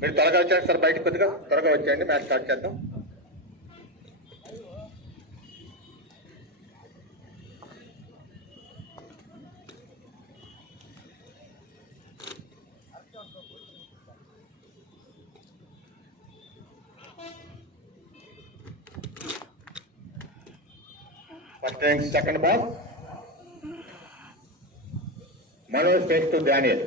మీరు త్వరగా వచ్చారు సార్, బయటకు కొద్దిగా త్వరగా వచ్చేయండి, మ్యాచ్ స్టార్ట్ చేద్దాం. First innings second ball. Manoj face to Daniel.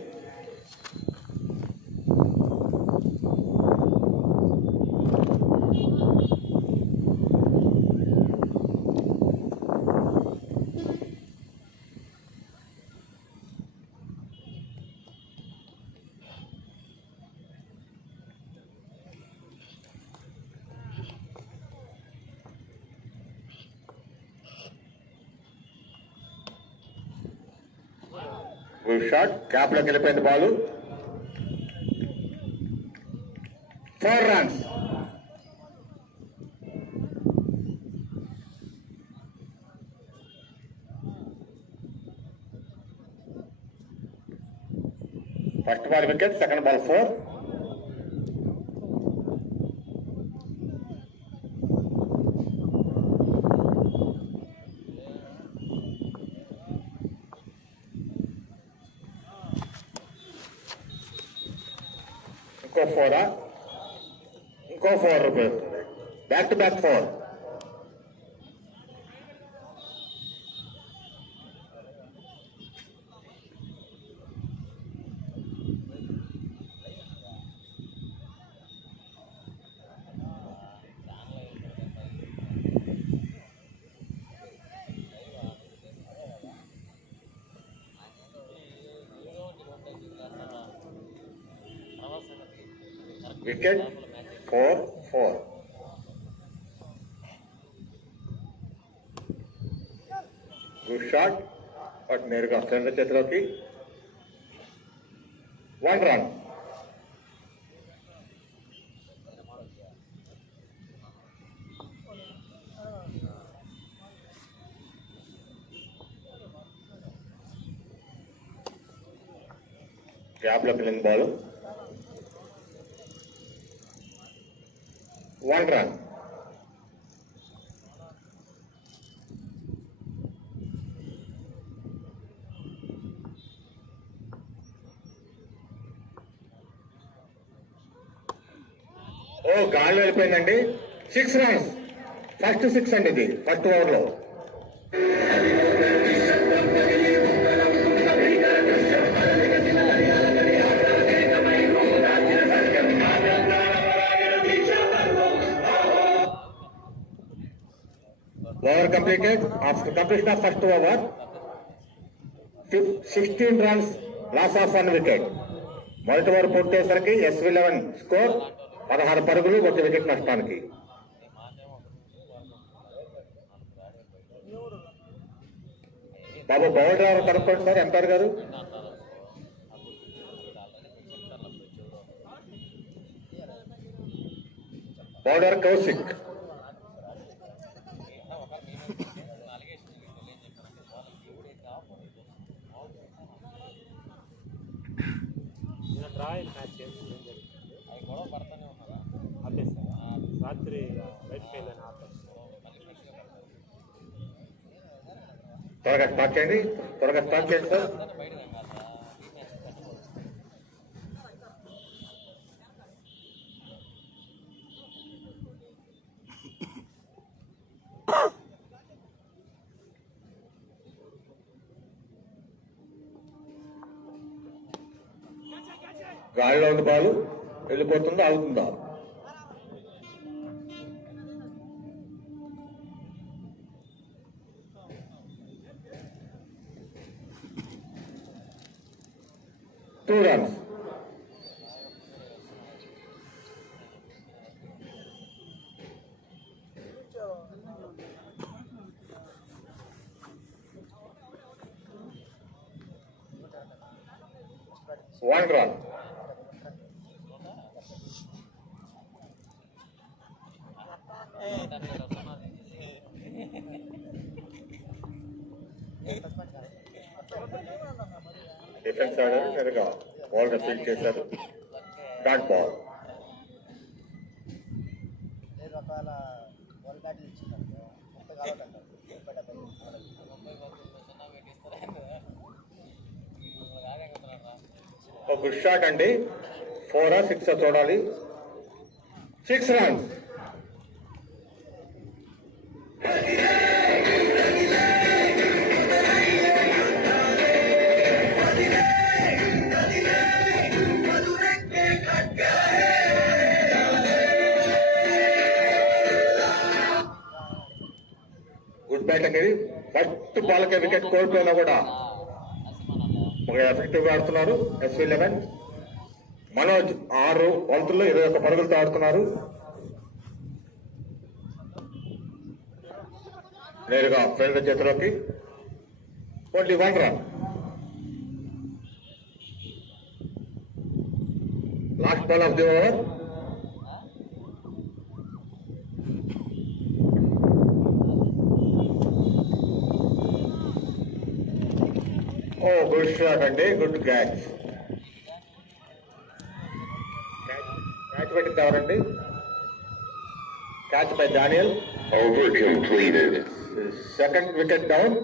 Good shot, gap లోకి వెళ్ళిపోయింది ball. 4 runs. First ball wicket, second ball 4. ఇంకో 4. ఇంకో 4 rupees. Back to back 4. Wicket 4-4. Good shot, but నేరుగా ఫ్రెండ్ చేతిలోకి. 1 run. గ్యాప్ లోకి వెళ్ళింది బాల్. 1 run. గాల్లో వెళ్ళిపోయిందండి. 6 runs. ఫస్ట్ 6 అండి ఇది ఫస్ట్ ఓవర్లో. Over completed. After completion of first over 16 runs, loss of 1 wicket. మొదటి ఓవర్ పూర్తయ్యేసరికి SV11 స్కోర్ 16 పరుగులు, 1 వికెట్ నష్టానికి. బాబు బౌలర్ కనుక్కోండి సార్, ఎంపైర్ గారు. బౌలర్ కౌశిక్. రాత్రి బయటకు వెళ్ళాను. త్వరగా స్టార్ట్ చేయండి, త్వరగా స్టార్ట్ చేయండి సార్. గాలిలో ఉంది బాలు, వెళ్ళిపోతుందా ఆగుతుందా? Two runs. One run. Defence ఆడారు, నేరుగా బాల్ ఫీల్డ్ చేశారు. Dot ball. ఒకవేళ 1 బ్యాటిల్ ఇచ్చిందంటే 30 కావాలి అంటారు 30 ఒక గుడ్ షాట్ అండి. 4 or 6 చూడాలి. 6 runs. గుడ్ బ్యాట్ అనేది ఫస్ట్ బాల్కే వికెట్ కోల్పోయినా కూడా ఒక ఎఫెక్టివ్ గా ఆడుతున్నారు. SV11 మనోజ్ 6 బంతుల్లో 21 పరుగులతో ఆడుతున్నారు. నేరుగా ఫీల్డర్ చేతిలోకి only 1 run. Last ball of the over. Oh good shot అండి, గుడ్ క్యాచ్. క్యాచ్ పెట్టింది ఎవరండి? Catch by Daniel. Over completed. Second wicket down.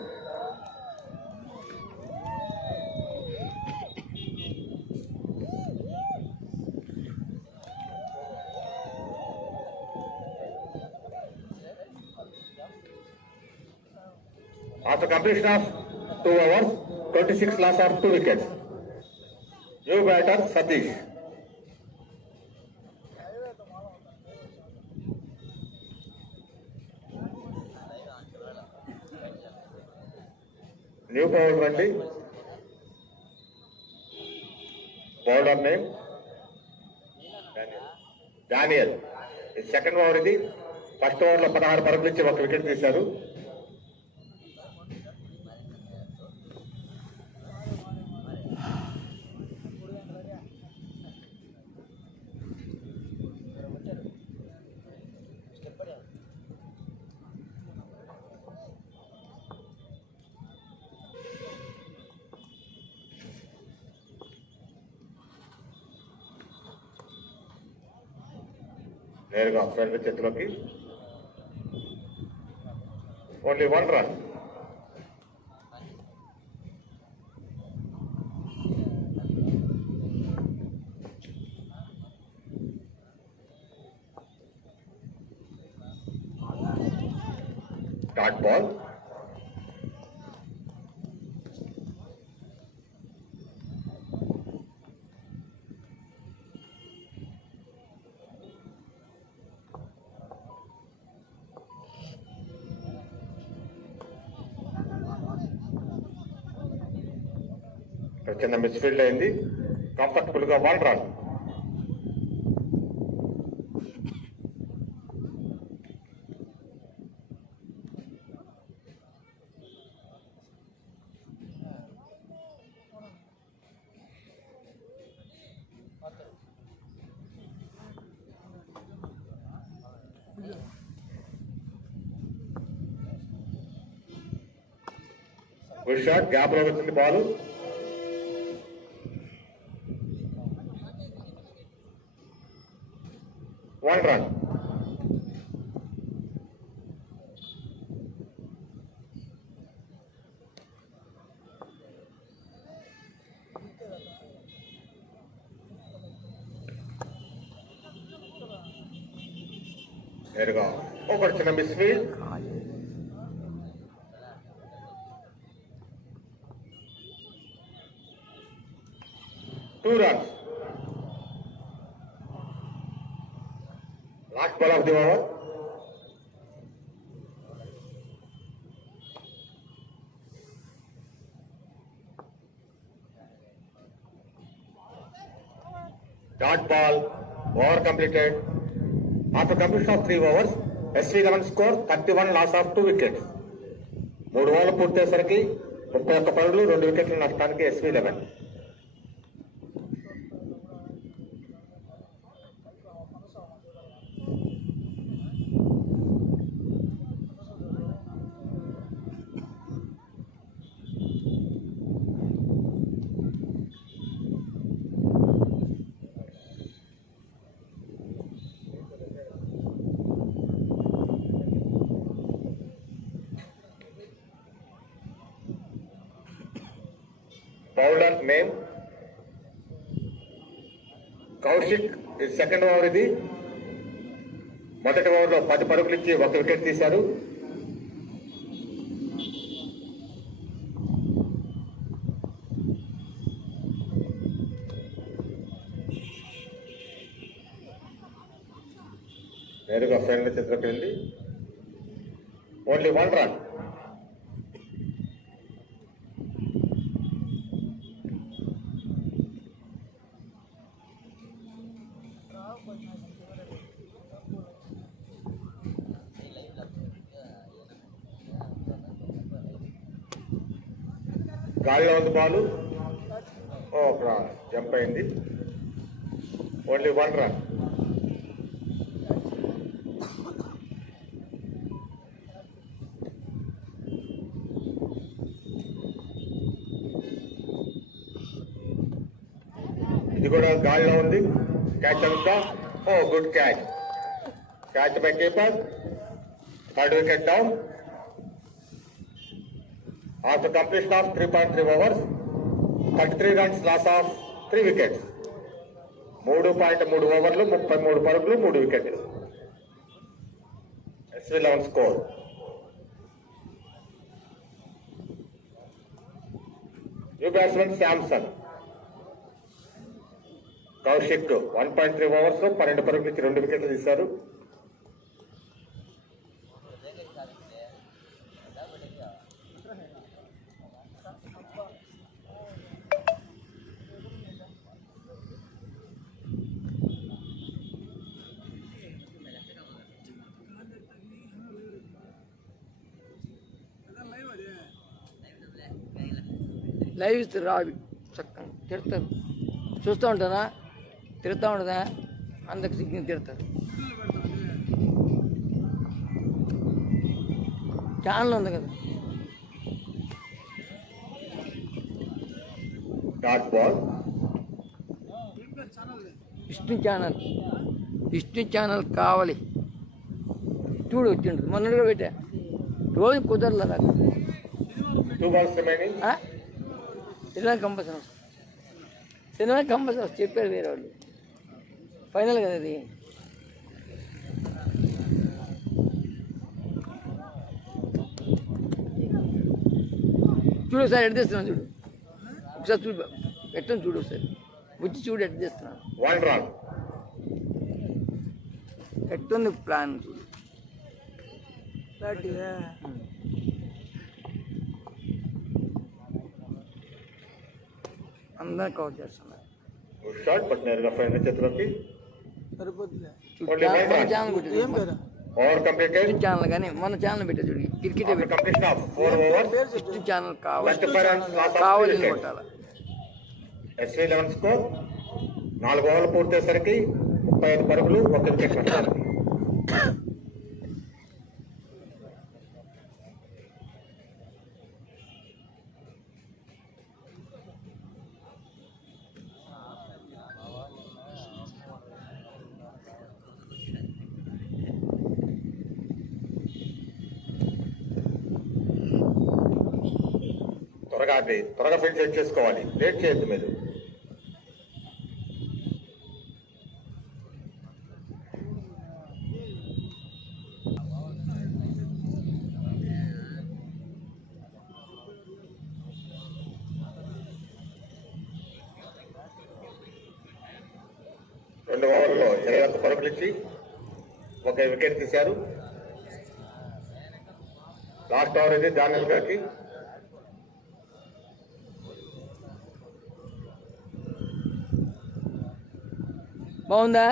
After completion of 2 overs, 26 loss of 2 wickets. New batter Satish. New bowler అండి. Bowler name Daniel. Second over ఇది. First over లో 16 పరుగులు ఇచ్చి 1 wicket తీశారు. నేరుగా fielder చేతిలోకి ఓన్లీ 1 run. Dot ball. చిన్న misfield అయింది. కంఫర్టబుల్ గా 1 run. Good shot. గ్యాప్ లో వచ్చింది బాల్. One run. నేరుగా ఒకటి చిన్న misfield. Two runs. Last ball of the over. Dot ball. Over completed. After completion of 3 overs, SV11 score 31 loss of 2 wickets. 3 ఓవర్లు పూర్తయ్యేసరికి 31 పరుగులు 2 వికెట్ల నష్టానికి SV11. bowler name Kaushik. ఇది సెకండ్ ఓవర్. ఇది మొదటి ఓవర్లో 10 పరుగులు ఇచ్చి 1 వికెట్ తీశారు. నేరుగా ఫైనల్ చిత్రకు వెళ్ళి ఓన్లీ 1 రన్. గాలిలో ఉంది బాలు. అక్కడ జంప్ అయింది. Only 1 run. ఇది కూడా గాలిలో ఉంది. క్యాచ్ అంతా. Good catch. Catch by keeper. Third wicket down. After completion of 3.3 overs, 33 runs, loss of 3 wickets. 3.3 ఓవర్లు 33 పరుగులు 3 వికెట్లు. SV11 score. New batsmen Samson. Kaushik 1.3 overs 12 పరుగులు ఇచ్చి 2 వికెట్లు తీశారు. లైవ్ ఇస్తారు రావి చక్కగా తిడతారు. చూస్తూ ఉంటారా? తిరుగుతూ ఉంటుందా? అందరికి సిగ్గు తిడతారు. ఛానల్ ఉంది కదా. విష్ణు ఛానల్ కావాలి. చూడు వచ్చిండు. మొన్నటి కూడా పెట్టా. రోజు కుదరలే నాకు. సినిమా కంపల్సరీ చెప్పారు వేరే వాళ్ళు. ఫైనల్ కదా అది. చూడు ఒకసారి ఎడ్ చేస్తున్నాను. చూడు ఒకసారి చూడు. పెట్టను చూడు ఒకసారి. వచ్చి చూడు ఎడ్ చేస్తున్నాను. ఎట్టుంది ప్లాన్ చూడు. అందరం కవర్ చేస్తున్నారు. ఛానల్ కానీ మన ఛానల్ పెట్టా చూడు. క్రికెట్ ఛానల్ కావాలి కొట్టాలి. SV11 score. 4 ఓవర్లు పూర్తయ్యేసరికి 35 పరుగులు 1 వికెట్ పట్టాలి. త్వరగా ఫీల్డ్ సెట్ చేసుకోవాలి. లేట్ చేయొద్దు మీరు. రెండు ఓవర్లో 21 పరుగులు ఇచ్చి 1 వికెట్ తీశారు. లాస్ట్ ఓవర్ ఇది డానియల్ గారికి. బాగుందా?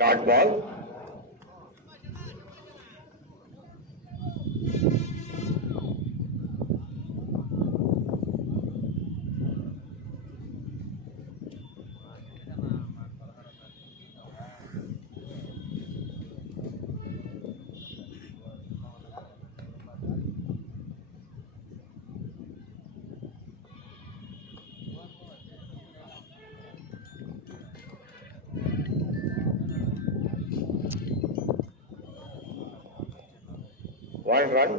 Dot ball. 1 run.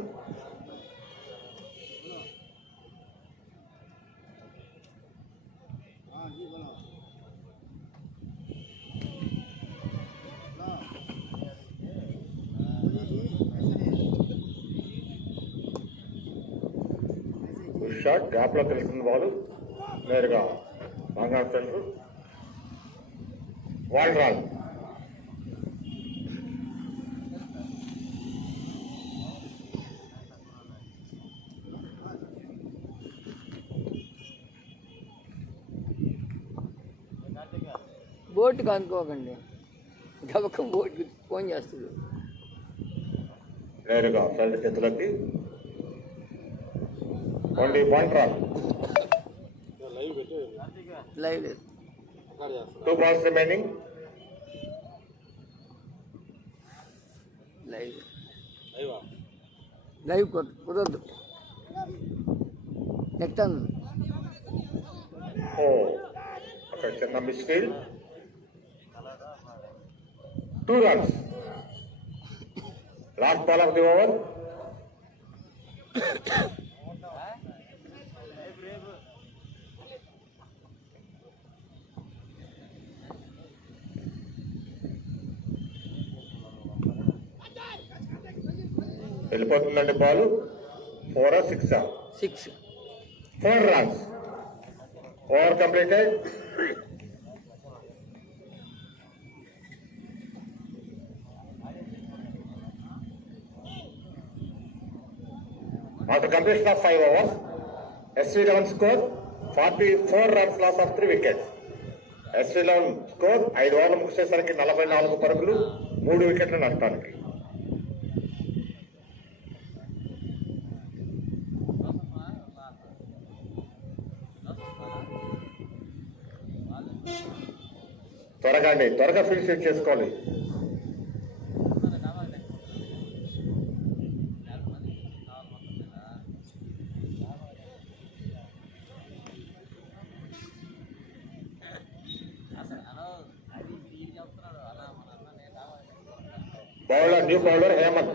Good shot. Gap లో తెలుస్తుంది బాల్ నేరుగా లాంగ్ ఆన్ సెంటర్. 1 run. బోటుకు అనుకోకండి, గబకం బోటుకి ఫోన్ చేస్తుంది. నేరుగా ఫీల్డ్ చేతులకి. Only 1 run. లైవ్ లేదు. 2 balls remaining. లైవ్ కుదరదు. నెక్తాను. అక్కడ చిన్న misfield. 2 runs. Last ball of the over. వెళ్ళిపోతుందండి ball. 4 or 6? 6. 4 runs. Over completed. After completion of 5 overs, SV11 score 44 runs, loss of 3 wickets. SV11 score 5 ఓవర్లు ముగిసేసరికి 44 పరుగులు, 3 వికెట్ల నష్టానికి. త్వరగా ఫీల్డ్ సెట్ చేసుకోవాలి. Bowler, new bowler Hemant.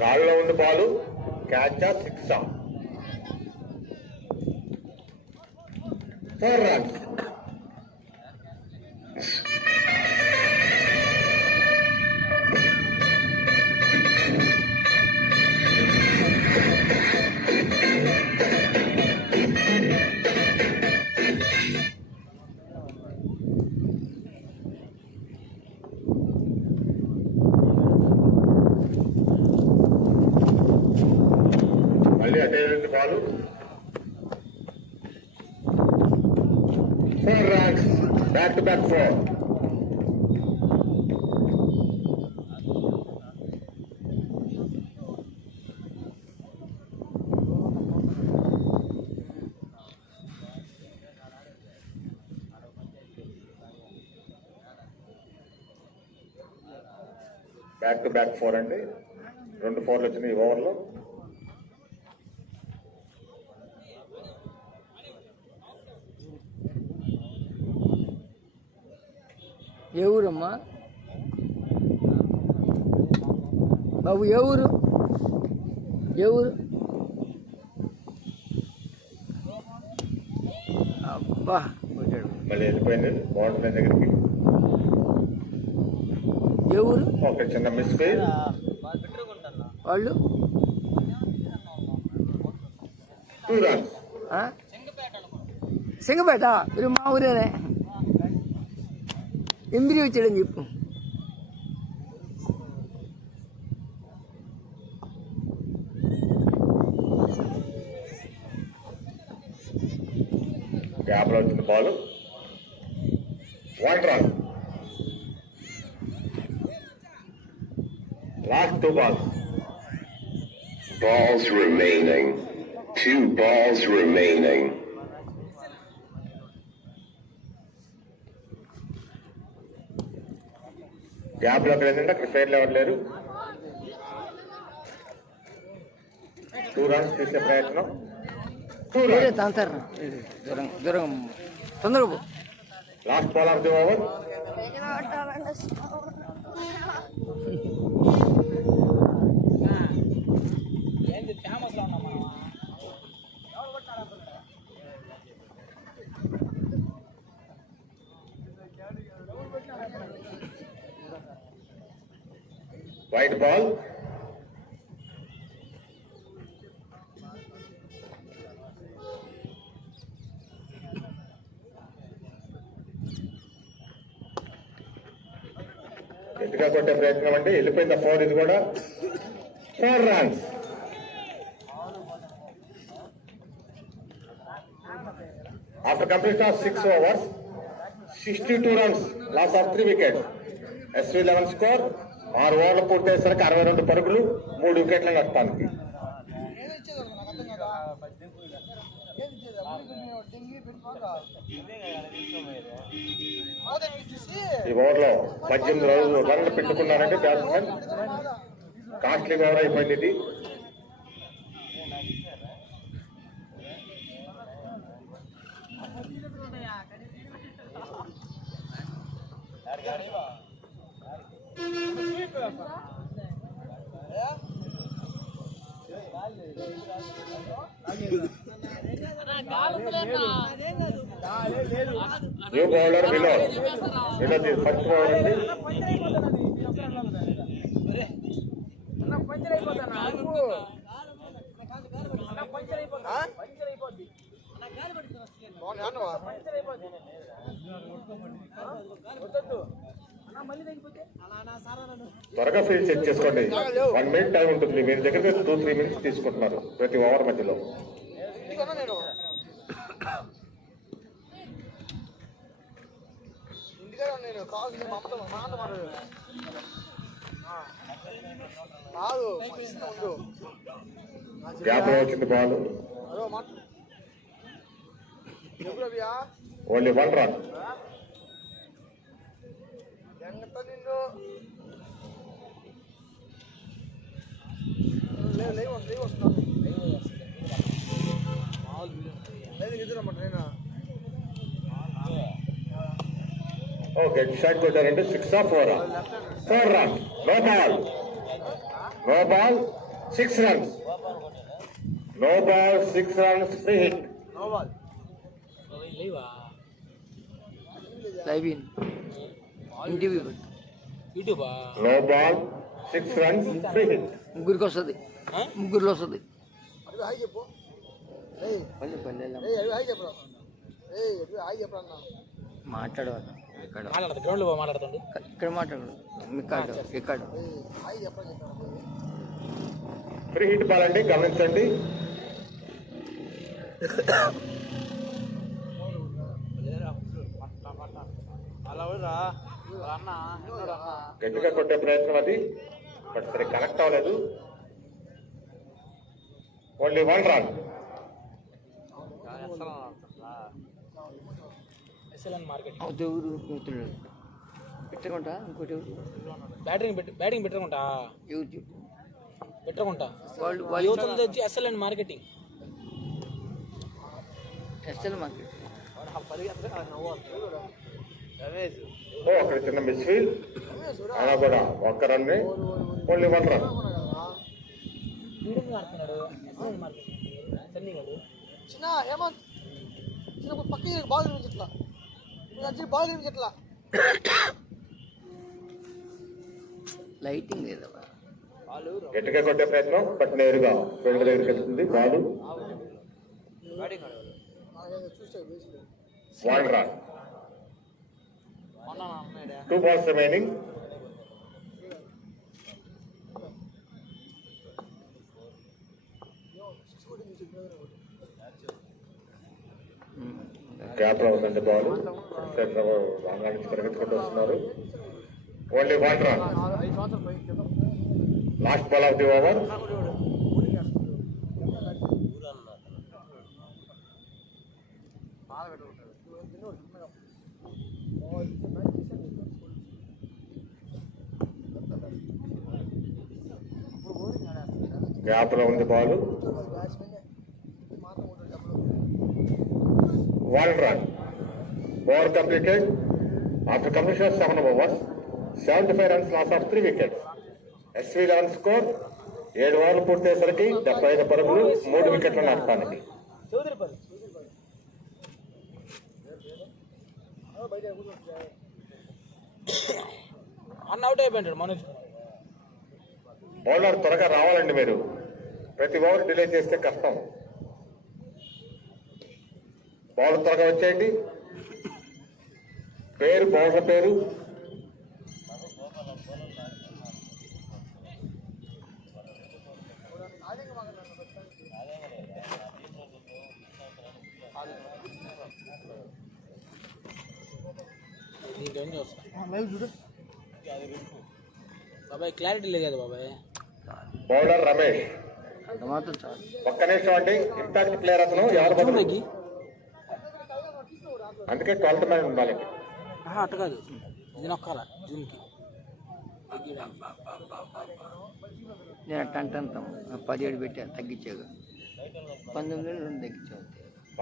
గాలిలో ఉంది బాలు. క్యాచ్ 6. 4 runs. మళ్ళీ అటే ball. 4 runs. Back to back 4. Back to back 4 అండి. 2 4లు వచ్చినాయి ఈ ఓవర్లో. ఏ ఊరమ్మా బాబు? ఏ ఊరు? అబ్బా మళ్ళీ వెళ్ళిపోయింది బౌండరీ దగ్గరికి. ఏ ఊరు? ఒక చిన్న మిస్ఫీల్డ్. వాళ్ళు 2 runs. సింగపేట. మీరు మా ఊరేనే. ఎంబిరి వచ్చాడని చెప్పు. గ్యాప్ లో వచ్చింది ball. 1 run. Last 2 balls. Balls remaining. 2 balls remaining. Gap లోకి వెళ్ళిందంటే అక్కడ ఫెయిర్ లెవెల్ లేరు. 2 runs తీసే ప్రయత్నం. 2 runs. తాంతారు దూరం దూరం తొందరగా పో. Last ball of the over. White ball. గట్టిగా కొట్టే ప్రయత్నం అండి. వెళ్ళిపోయింది 4. ఇది కూడా 4 runs. After completion of 6 overs, 62 runs, loss of 3 wickets. SV11 score 6 ఓవర్లు పూర్తయ్యేసరికి 62 పరుగులు, 3 వికెట్ల నష్టానికి. ఈ ఓవర్లో 18 రన్లు పెట్టుకున్నారంటే బ్యాట్స్మెన్. కాస్ట్లీ ఓవర్ అయిపోయింది ఇది. New bowler Vinod. Vinod first bowler అండి. త్వరగా ఫీల్డ్ చెక్ చేసుకోండి. 1 minute టైం ఉంటుంది. మీ దగ్గర 2-3 minutes తీసుకుంటున్నారు ప్రతి ఓవర్ మధ్యలో. గ్యాప్ లో వచ్చింది ball. Only 1 run. Okay, shot కొట్టారంటే 6 or 4? 4 runs. No ball. No ball. 6 runs. No ball. 6 runs. Free hit. Live interview no ball. 6 runs. Free hit. ముగ్గురికి వస్తుంది. ముగ్గురులో వస్తుంది. మాట్లాడవాలి. గ్రౌండ్ లో మాట్లాడుతుంది. ఇక్కడ మాట్లాడు. ఇక్కడ ఫ్రీ హిట్ బాల్ అండి, గమనించండి. గట్టిగా కొట్టే ప్రయత్నం అది, బట్ సరే కనెక్ట్ అవ్వలేదు. Only 1 run. పెట్టకుంటా ఇంకోటి బ్యాటింగ్ పెట్టుకుంటా యూట్యూబ్ పెట్టుకుంటా వాళ్ళు వచ్చి ఎస్ఎల్ఎన్ మార్కెటింగ్ ఎస్ఎల్ మార్కెట్. ఓ అక్కడ చిన్న మిస్ ఫీల్డ్ అయినా కూడా 1 run. Only 1 run. చిన్న హేమంత్ చిన్న పక్కకి బాల్ ఇట్లా బాల్ ఇట్లా లైటింగ్ లేదా గట్టిగా కొట్టే ప్రయత్నం, బట్ నేరుగా ఫీల్డ్ దగ్గరికి వెళ్తుంది ball. 1 run. 2 balls remaining. Gap లో ఉందండి బాల్ రాంగా నుంచి పరిగెత్తుకుంటూ వస్తున్నారు. Only 1 run. Last ball of the over. Gap లో ఉంది ball. 1 run. Over completed. After completion of 7 overs, 75 runs, loss of 3 wickets. SV11 score 7 ఓవర్లు పూర్తయ్యేసరికి 75 పరుగులు 3 వికెట్ల నష్టానికి. అన్న అవుట్ అయిపోయింటాడు మనోజ్. బౌలర్ త్వరగా రావాలండి. మీరు ప్రతి ఓవర్ డిలే చేస్తే కష్టం. బౌలర్ త్వరగా వచ్చేయండి. పేరు బౌలర్ పేరు నీకేం చూస్తా బాబాయ్, క్లారిటీ లేదు కదా బాబాయ్. బౌలర్ రమేష్. అంత మాత్రం చాలు. ఒక్క నిమిషం అండి. ఇంపాక్ట్ ప్లేయర్ అతను ఎవరు బదులు, అందుకే 12th మ్యాన్ ఉండాలి. అట్ట కాదు, ఇది నొక్కాల జూమ్కి. నేను అంటాం 17 పెట్టా, తగ్గించాడు 19 నుండి తగ్గించావు.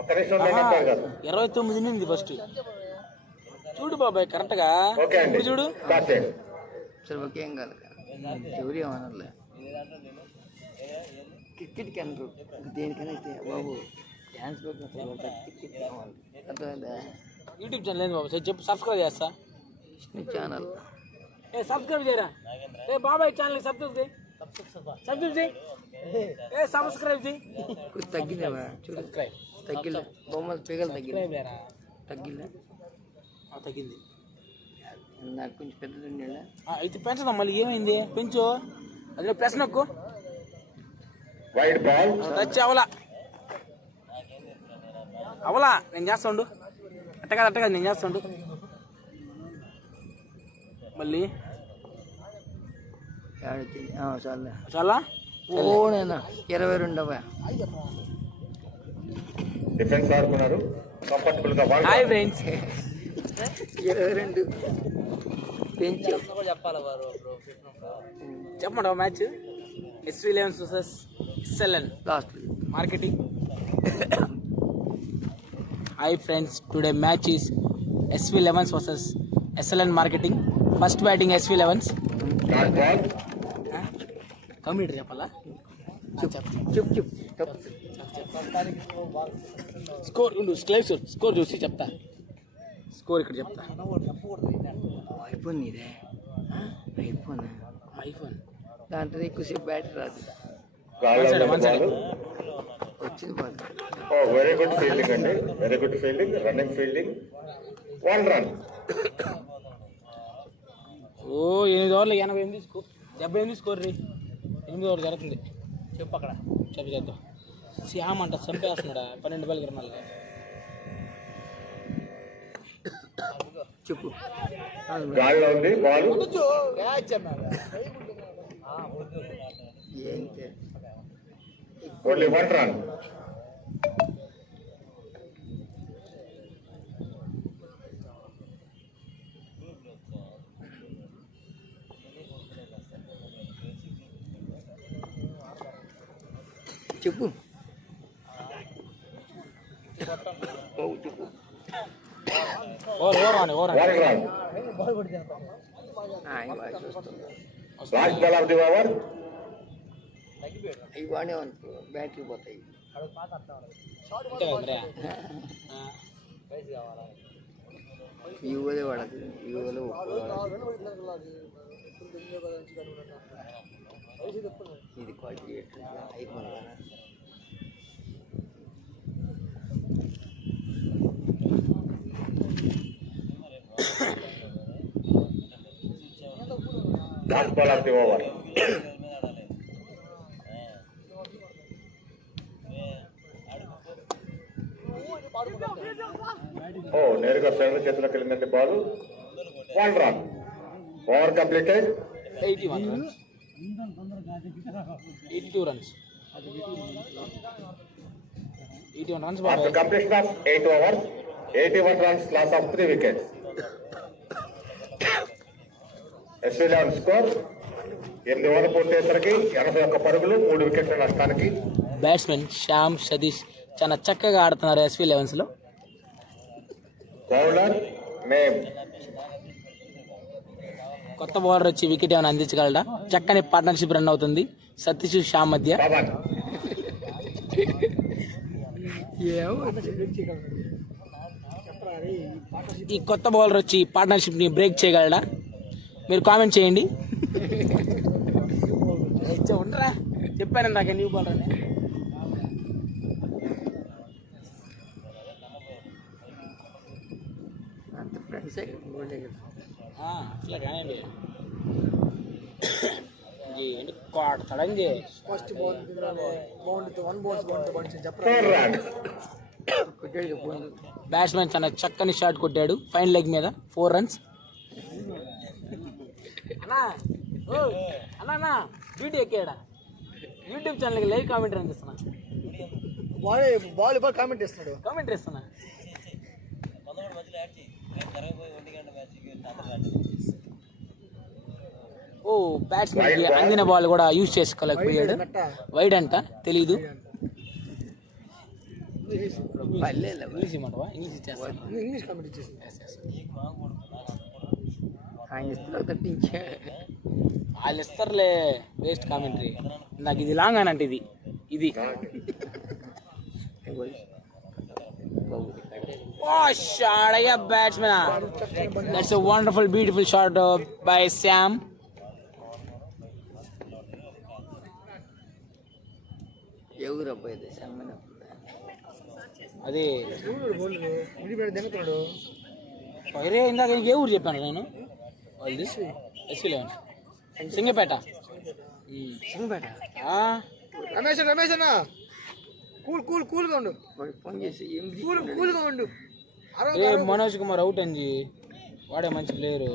ఒక్క నిమిషం ఉండండి అంటారు కదా. 29 నుండి ఫస్ట్ చూడు బాబాయ్ కరెక్ట్గా. ఓకే అండి, చూడు స్టార్ట్ చేయండి. సరే ఓకే, ఏం కాదు. ఎవరు ఏమనలే. క్రికెట్కి అనరు, దేనికైనా అయితే బాబు డ్యాన్స్ క్రికెట్ కావాలి. అర్థమైందా? యూట్యూబ్ ఛానల్ లేదు బాబు, చెప్పు. సబ్స్క్రైబ్ చేస్తా. విష్ణు ఛానల్. సబ్స్క్రైబ్ చేయరా? బాబాయ్ ఛానల్ సబ్స్క్రైబ్ చేయి. సబ్స్క్రైబ్ చేయి. తగ్గిందా చూడు, తగ్గిలే. బొమ్మలు పీగలు తగ్గిలే. తగ్గింది. నాకు కొంచెం పెద్దది ఉండేలా. అయితే పెంచుదాం మళ్ళీ. ఏమైంది? పెంచు. అది ప్లస్ నొక్కు. Wide ball. టచ్ అవలా అవలా. నేను చేస్తా ఉండు. అట్టగా నేను చేస్తా ఉండు. మళ్ళీ చాలా చాలా. ఓ నేనా 22వ డిఫెన్స్ ఆడుకున్నారు కంఫర్టబుల్ గా. Hi friends. 22 పెంచు. చెప్పమంటావా match? SV11 versus SLN last marketing. Hi friends, today match is SV11 versus SLN marketing. First batting SV11. Dot ball. Complete చెప్పాలా? చెప్పు. స్కోర్ ఉండు, స్కోర్ చూసి చెప్తా. స్కోర్ ఇక్కడ చెప్తా. ఐఫోన్ ఇదే, ఐఫోన్ దాంట్లో ఎక్కువసేపు బ్యాటరీ రాదు. వచ్చింది బాల్. వెరీ గుడ్ ఫీల్డింగ్ అండి, very good fielding. Running fielding. 1 run. ఓ 8 ఓవర్లు 88 స్కోర్. 78 స్కోర్ రీ. 8 ఓవర్ జరుగుతుంది. చెప్పు అక్కడ. చేద్దాం. శ్యామ్ అంట చంపేస్తున్నాడా 12 బాల్ గిరణాలు. చెప్పు. గాల్లో ఉంది బాల్. Only 1 run. చెప్పు. Over 1 run. Last ball of the over. అవి వాడే అనుకో, బ్యాటరీ పోతాయి. వివోదే వాడదు, వివోలో ఇది quality iPhone. Last ball of the over. ఓ నేరుగా ఫీల్డర్ చేతిలోకి వెళ్ళిందండి ball. 1 run. Over completed. 81 runs. 82 runs. 81 runs After బాబాయ్. completion of 8 overs, 81 runs, loss of 3 wickets. SV11 score 8 ఓవర్లు పూర్తయ్యేసరికి 81 పరుగులు, 3 వికెట్ల నష్టానికి. బ్యాట్స్మెన్ శ్యామ్ సతీష్ చాలా చక్కగా ఆడుతున్నారు SV11s లో. బౌలర్ నేమ్ కొత్త బౌలర్ వచ్చి వికెట్ ఏమైనా అందించగలడా? చక్కని పార్ట్నర్షిప్ రన్ అవుతుంది సతీష్ శ్యామ్ మధ్య. పవన్. ఈ కొత్త బౌలర్ వచ్చి పార్ట్నర్షిప్ ని బ్రేక్ చేయగలడా? మీరు కామెంట్ చేయండి. ఉండరా చెప్పాను నాకు న్యూ బౌలర్ అని. అంత ఫ్రెండ్సే అట్లా కానివ్వండి. ఏంటి కొడతాడండి. ఫస్ట్ బాల్ బాగుంటుంది 1 balls బాగుంటుంది చెప్పరా. 4 runs. కొట్టాడు పోయింది. బ్యాట్స్మెన్ చాలా చక్కని షాట్ కొట్టాడు ఫైన్ లెగ్ మీద. 4 runs. అన్నా ఓ అన్నా డ్యూటీ ఎక్కాడా? యూట్యూబ్ ఛానల్కి లైవ్ కామెంటరీ అందిస్తున్నా. బాల్ కామెంట్ చేస్తున్నాడు. కామెంటరీ ఇస్తున్నా. ఓ బ్యాట్స్మెన్ అందిన బాల్ కూడా యూజ్ చేసుకోలేకపోయాడు. వైడ్ అంట తెలీదు. ఇంగ్లీష్ ఇమ్మంటావా? ఇంగ్లీష్ ఇచ్చేస్తాను. ఇంగ్లీష్ కామెంట్ ఇచ్చేసి ఆయన ఇస్తున్నా తప్పించా. వాళ్ళు ఇస్తారులే వేస్ట్ కామెంటరీ. నాకు ఇది లాంగ్ అని అంటే ఇది షాట్ అయ్యా batsmen. That's a wonderful beautiful shot by Sam. ఎవరు అబ్బాయి సామాన్ అది మిడి పెట్టి దిగుతున్నాడు. వేరే ఇందాక ఇంకే ఊరు చెప్పాను నేను. వాళ్ళు SV11 సింగపేట. రమేష్ అన్న కూల్గా ఉండు. ఫోన్ చేసి కూల్గా ఉండు. మనోజ్ కుమార్ అవుట్ అండి. వాడే మంచి ప్లేయరు.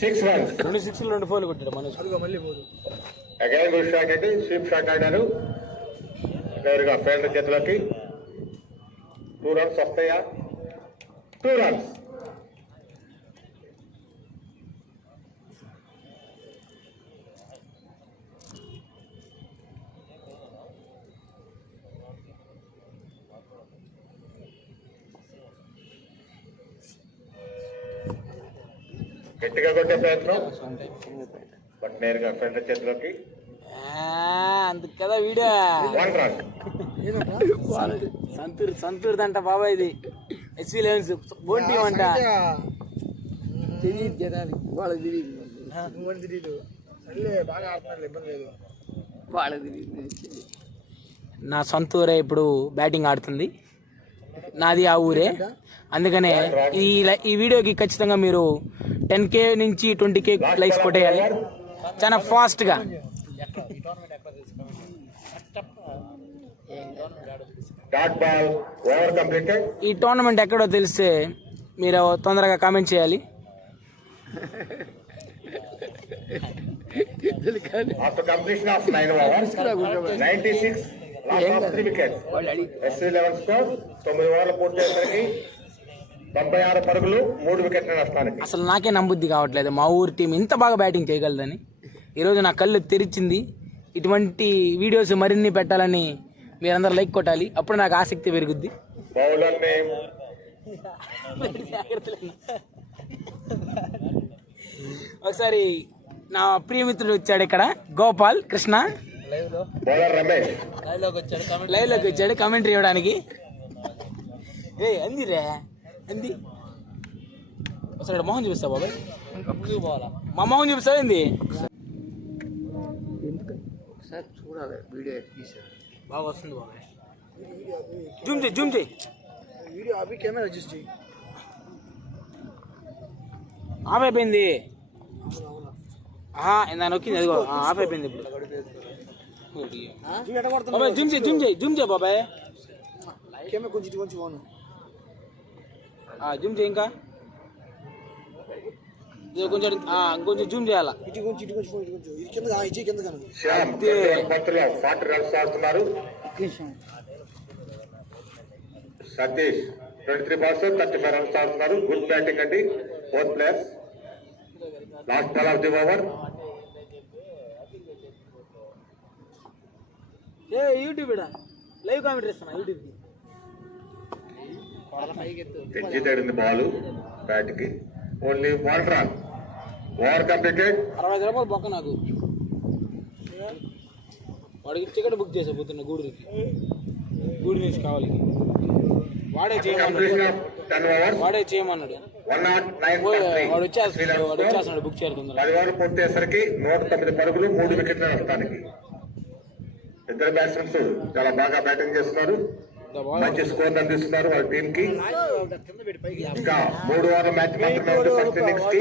6 runs. 2 6లు 2 4లు కొట్టాడు మనోజ్. అదిగో మళ్ళీ పోదు. అగైన్ గుడ్ షాట్ అండి. స్వీప్ షాట్ ఆడారు నేరుగా ఫీల్డర్ చేతిలోకి. 2 runs వస్తాయా? 2 runs. గట్టిగా కొట్టే ప్రయత్నం బట్ నేరుగా ఫీల్డర్ చేతిలోకి. అందుకు కదా వీడియో. 1 run. సంతూర్ దంట బాబా ఇది. SV11 బోన్ టీం అంట. తెలియదు జనాలకి, వాళ్ళకి తెలియదు. నువ్వని తెలియదు. సర్లే బాగా ఆడుతున్నారు, ఇబ్బంది లేదు. వాళ్ళకి తెలియదు. నా సొంతూరే ఇప్పుడు బ్యాటింగ్ ఆడుతుంది. నాది ఆ ఊరే. అందుకనే ఈ వీడియోకి ఖచ్చితంగా మీరు 10K నుంచి 20K లైక్స్ కొట్టేయాలి చాలా ఫాస్ట్గా. Dot ball over completed. ఈ టోర్నమెంట్ ఎక్కడో తెలిస్తే మీరు తొందరగా కామెంట్ చేయాలి. After completion of 9 overs, 96 loss of 3 wickets. SV11 score 9 ఓవర్లు పూర్తయ్యేసరికి 96 పరుగులు, 3 వికెట్ల నష్టానికి. అసలు నాకే నమ్మబుద్ధి కావట్లేదు మా ఊరు టీం ఇంత బాగా బ్యాటింగ్ చేయగలదని. ఈరోజు నా కళ్ళు తెరిచింది. ఇటువంటి వీడియోస్ మరిన్ని పెట్టాలని మీరందరూ లైక్ కొట్టాలి. అప్పుడు నాకు ఆసక్తి పెరుగుద్ది. బౌలర్ నేమ్ ఒకసారి నా ప్రియమిత్రుడు వచ్చాడు ఇక్కడ, గోపాల్ కృష్ణ. బౌలర్ రమేష్ లైవ్ లోకి వచ్చాడు కామెంటరీ ఇవ్వడానికి. అందిరే అంది ఒకసారి మొహం చూపిస్తా బాబాయ్. మా మొహం చూపిస్తావు ఏంది? ఒకసారి చూడాలి వీడియో తీసారు. బాగా వస్తుంది బాబాయ్. జూమ్ చేయి జూమ్ చేయి. వీడియో అవి కెమెరా అడ్జస్ట్ చేయి. ఆఫ్ అయిపోయింది. ఇందా నొక్కింది, అదిగో ఆఫ్ అయిపోయింది ఇప్పుడు. బాబాయ్ జూమ్ చేయి జూమ్ చేయి జూమ్ చేయి బాబాయ్. కెమెరా కొంచెం ఇటు కొంచెం పోను జూమ్ చేయి ఇంకా ఇది కొంచెం కొంచెం జూమ్ చేయాలా ఇటు కొంచెం ఫోన్ ఇటు కొంచెం ఇది కింద ఇటు కింద కను శ్యామ్ 40 రన్స్ ఆడుతున్నారు. సతీష్ 23 balls 35 runs ఆడుతున్నారు. గుడ్ బ్యాటింగ్ అండి both players. Last ball of the over. YouTube live commentary ఇస్తున్నా యూట్యూబ్ ఎడ్జి తేడింది బాల్ బ్యాట్ కి. Only 1 run. Over completed. 65 రూపాయలు బొక్క నాకు. వాడికి టికెట్ బుక్ చేసా పోతున్నా గూడూరుకి. గూడు నుంచి కావాలి. వాడే చేయమన్నాడు 109 వాడు వచ్చేస్తున్నాడు బుక్ చేయడం. 10 ఓవర్లు పూర్తయ్యేసరికి 109 పరుగులు 3 వికెట్ల నష్టానికి. ఇద్దరు బ్యాట్స్మెన్స్ చాలా బాగా బ్యాటింగ్ చేస్తున్నారు. మంచి స్కోర్ అందిస్తున్నారు వాళ్ళ టీం కి. ఇంకా 3 ఓవర్ల మ్యాచ్ మాత్రమే ఉంది ఫస్ట్ ఇన్నింగ్స్ కి.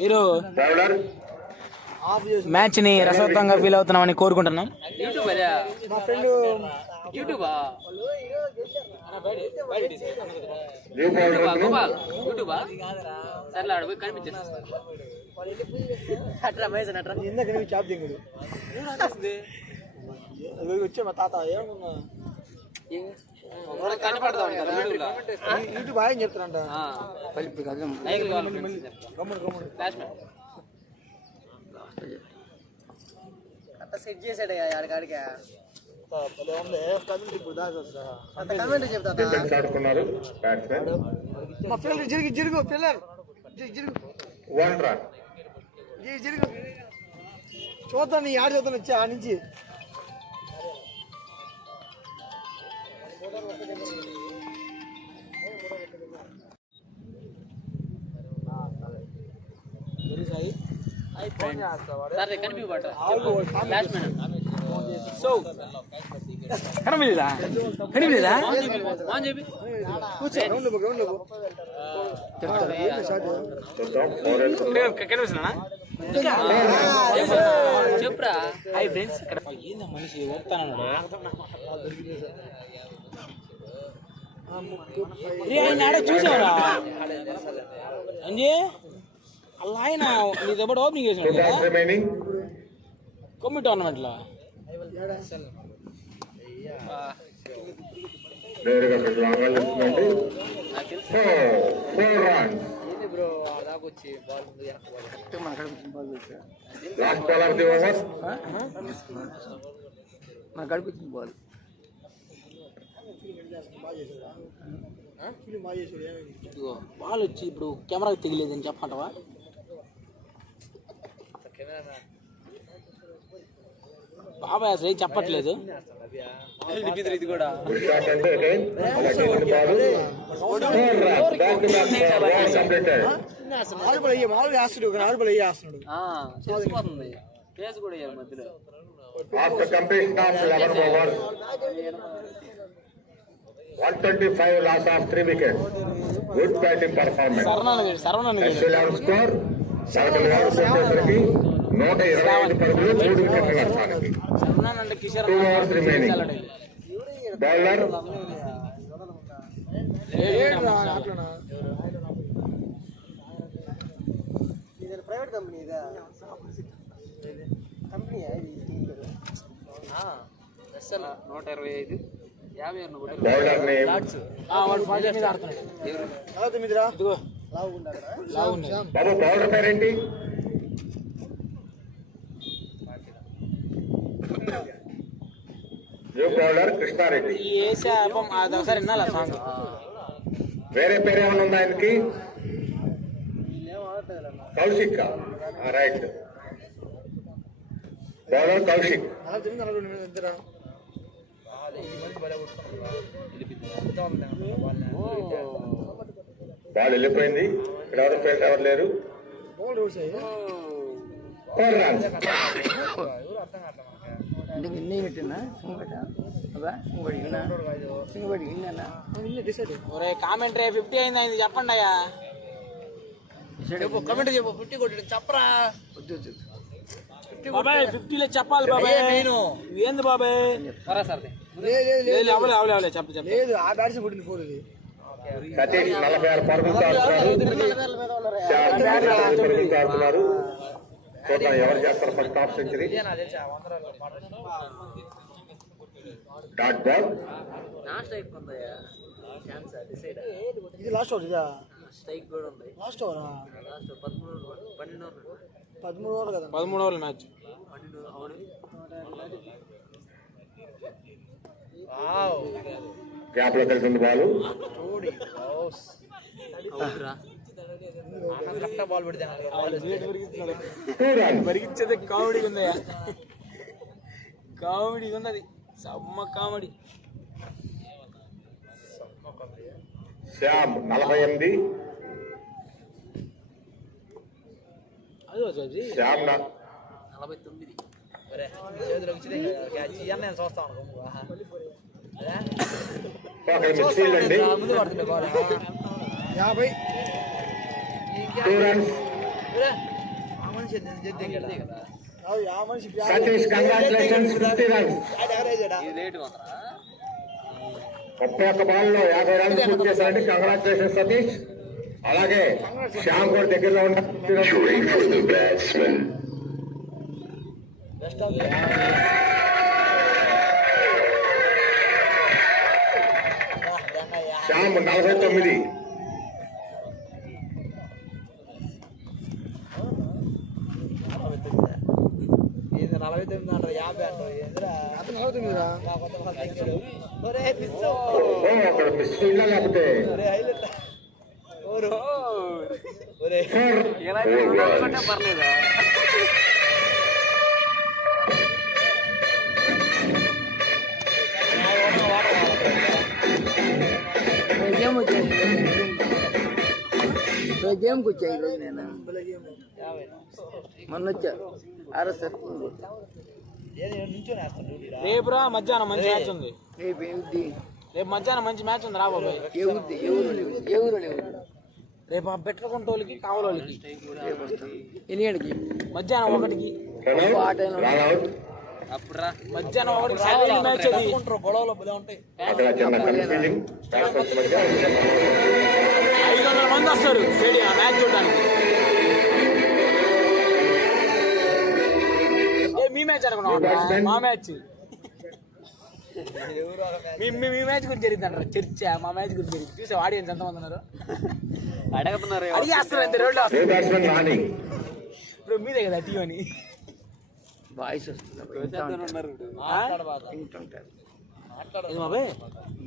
మీరు బౌలర్ మ్యాచ్ ని రసవత్తంగా ఫీల్ అవుతున్నామని కోరుకుంటున్నాం. మా ఫ్రెండ్ న్యూ బౌలర్ ఇందాక నువ్వు చాప్ దిగుడు వచ్చే మా తాత ఏమన్నా యూట్యూబ్ ఆయన చెప్తారంట సెట్ చేసాడు ఆడికాడికి డిఫెన్స్ ఆడుకున్నారు బ్యాట్స్మెన్. మా పిల్లలు జిరుగు పిల్లలు జిరుగు 1 run. జిరుగు చూద్దాం నీ ఆడ చూద్దాం వచ్చి ఆ నుంచి సో కనిపించదా కనిపించదా కనిపిస్తున్నా చెప్పురా. Hi friends. ఇక్కడ ఏందా మనిషి ఓపుతానన్నాడు. ఆయన ఆడ చూసావురా అంజీ అలా ఆయన నీ దెబ్బ ఓపెనింగ్ చేసినాడు కదా కొమ్మి టోర్నమెంట్ లో. బాల్ బాల్ వచ్చి ఇప్పుడు కెమెరాకి తెగిలేదని చెప్పంటవా? బాబాయ్ అసలు ఏం చెప్పట్లేదు. ఇది కూడా మామూలుగా వేస్తున్నాడు 4 బాల్ వేస్తున్నాడు. After completion of 11 overs, 125 loss of 3 wickets. Good batting performance. Excellent score. 7 overs వచ్చేసరికి 125 పరుగులు 3 వికెట్ల నష్టానికి. 2 overs remaining. Bowler private company ఇదా కంపెనీ 125 bowler name బాబు బౌలర్ పేరేంటి? New bowler Krishna Reddy. ఒకసారి వినాలా సాంగ్? వేరే పేరు ఏమైనా ఉందా ఆయనకి? Kaushik. Right. Bowler Kaushik. Ball వెళ్ళిపోయింది. ఇక్కడ ఎవరు ఫీల్డ్ ఎవరు లేరు. 4 runs. కామెంటరీ 50 అయింది అయింది చెప్పండి అయ్యా. కమెంట్ చెప్పు 50 కొట్టి చెప్పరా. బాబాయ్ 50లో చెప్పాలి బాబాయ్ ఏంది బాబాయ్ లేదు అవలే చెప్పు లేదు ఆ బ్యాట్స్ కొట్టింది 4 ఇది సతీష్ 46 పరుగులతో ఆడుతున్నారు. చూద్దాం ఎవరు చేస్తారు first top century. Dot ball ఇది లాస్ట్ ఓవర్ ఇదా స్ట్రైక్ కూడా ఉంది. లాస్ట్ ఓవరా 13 ఓవర్లు కదా 13 ఓవర్ల మ్యాచ్. గ్యాప్ లో కలిసింది బాల్. పరిగించేది కామెడీగా ఉందయ్యా, కామెడీగా ఉంది అది, సమ్మ కామెడీ. శ్యామ్ 48. అది శ్యామ్ 49. ఒక మిస్ఫీల్డ్ అండి. 50 2 runs. Satish congratulations 50 runs. 31 బాల్లో 50 runs పూర్తి చేశారంటే కంగ్రాచులేషన్స్ సతీష్. అలాగే శ్యామ్ కూడా దగ్గరలో ఉన్న Entry for the batsman. Shyam 49. అక్కడ మిస్ఫీల్డ్ లేకపోతే 4 runs. పర్లేదా? గేమ్కి వచ్చా ఈరోజు నేను మొన్న వచ్చా ఆర్ఎస్ఎఫ్. రేపురా మధ్యాహ్నం మంచి మ్యాచ్ ఉంది. రేపు ఏమిటి? రేపు మధ్యాహ్నం మంచి మ్యాచ్ ఉంది రా బాబాయ్. ఏ ఊరు లేవు. రేపు ఆ బెట్టరకుంటోళ్ళకి కావలోళ్ళకి ఎన్ని గంటకి? మధ్యాహ్నం 1కి. ఆ టైంలో మధ్యాహ్నం 1కి సాయంత్రం మ్యాచ్ అది. గొడవలు భలే ఉంటాయి. అక్కడ చిన్న కన్ఫ్యూజింగ్. 500 మంది వస్తారు స్టేడియం మ్యాచ్ చూడడానికి. మీ మ్యాచ్ అనుకున్నాం, మా మ్యాచ్. మీ మ్యాచ్ గురించి జరిగింది అంటారు చర్చ. మా మ్యాచ్ గురించి జరిగింది. చూసావు ఆడియన్స్ ఎంతమంది ఉన్నారు? అడిగేస్తారు అంతే రోడ్లో. ఇప్పుడు మీదే కదా టీవీ అని వాయిస్ వస్తుంది. బాబాయ్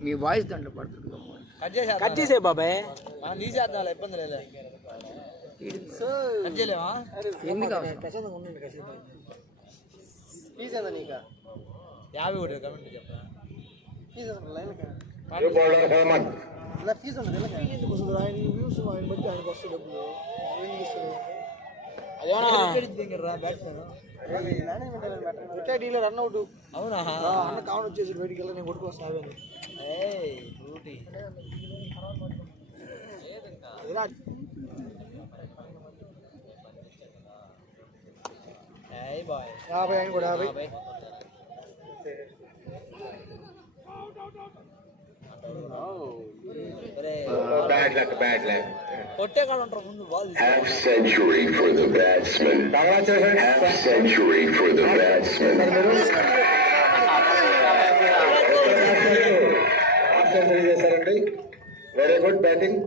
మీ వాయిస్ దాంట్లో పడుతుంది. కట్ చేసే బాబాయ్. ఇబ్బంది లేదు ఎందుకు ప్రశాంతంగా ఉండండి. ఫీజు ఎంత నీకు? 50 కూడా కమెంట్ చెప్పా. ఫీజు హేమంత్ ఇలా ఫీజు ఉండదు. ఎందుకు వస్తుంది? ఆయన వ్యూస్ ఆయన బట్టి ఆయనకు వస్తుంది డబ్బులు. ఏం చేస్తారు? అదేమన్నా బ్యాట్స్మెన్ డీలర్ రన్ అవుట్. అవునా? అన్న కావన్ వచ్చేసి బయటికి వెళ్ళి నేను కొట్టుకొస్తాను. యాభై ఆయన కూడా 50. Bad luck. కొట్టే కాడ ఉంటారు ముందు ball. Half century for the batsman. Half century for the batsman. చేశారండి. Very good batting.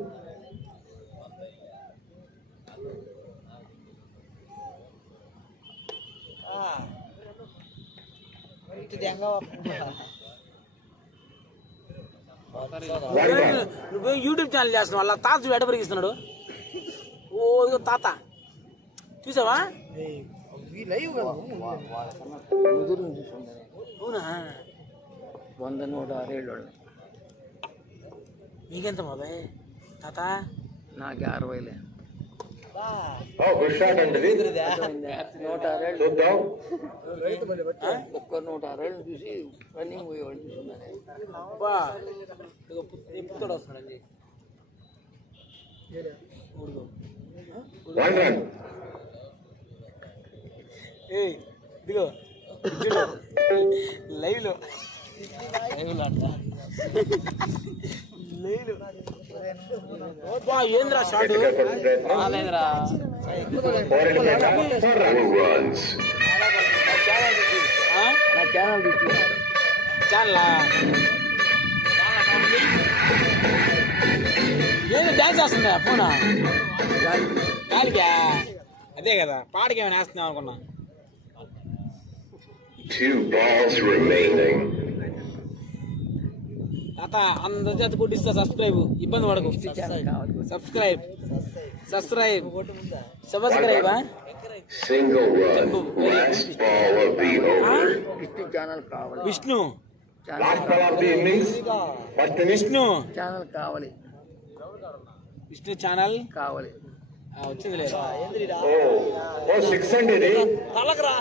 నువ్వు యూట్యూబ్ ఛానల్ చేస్తున్నావు, వాళ్ళ తాత ఎడపరిగిస్తున్నాడు. ఓ ఇదిగో తాత చూసావా? అవునా? 100, 106 నీకెంత బాబాయ్ తాత? నాకు 60. గుడ్ షాట్ అండి. 106 చూద్దాం. ఒక్క 106 చూసి రన్నింగ్ పోయేవాళ్ళు చూస్తున్నారు. పుత్తడు వస్తున్నాడు. 1 run. ఇదిగో లైవ్ లో అంట ఏంద్రా షార్ట్ రాలేదురా. 4 runs. నా ఛానల్ చాలా ఏంది డాన్స్ వస్తుందా ఫోనా గాలికా? అదే కదా పాటకి ఏమైనా వేస్తున్నాం అనుకున్నా. 2 balls remaining. తాత అందరి చేత కొట్టిస్తా. సబ్స్క్రైబ్, ఇబ్బంది పడకు. ఛానల్ కావాలి. Subscribe subscribe. Single run. Last ball of the over. Vishnu channel కావాలి. Vishnu last ball of the innings first innings. Vishnu channel కావాలి. విష్ణు ఛానల్ కావాలి. వచ్చింది లేదు. ఓ 6 అండి ఇది. తలకరా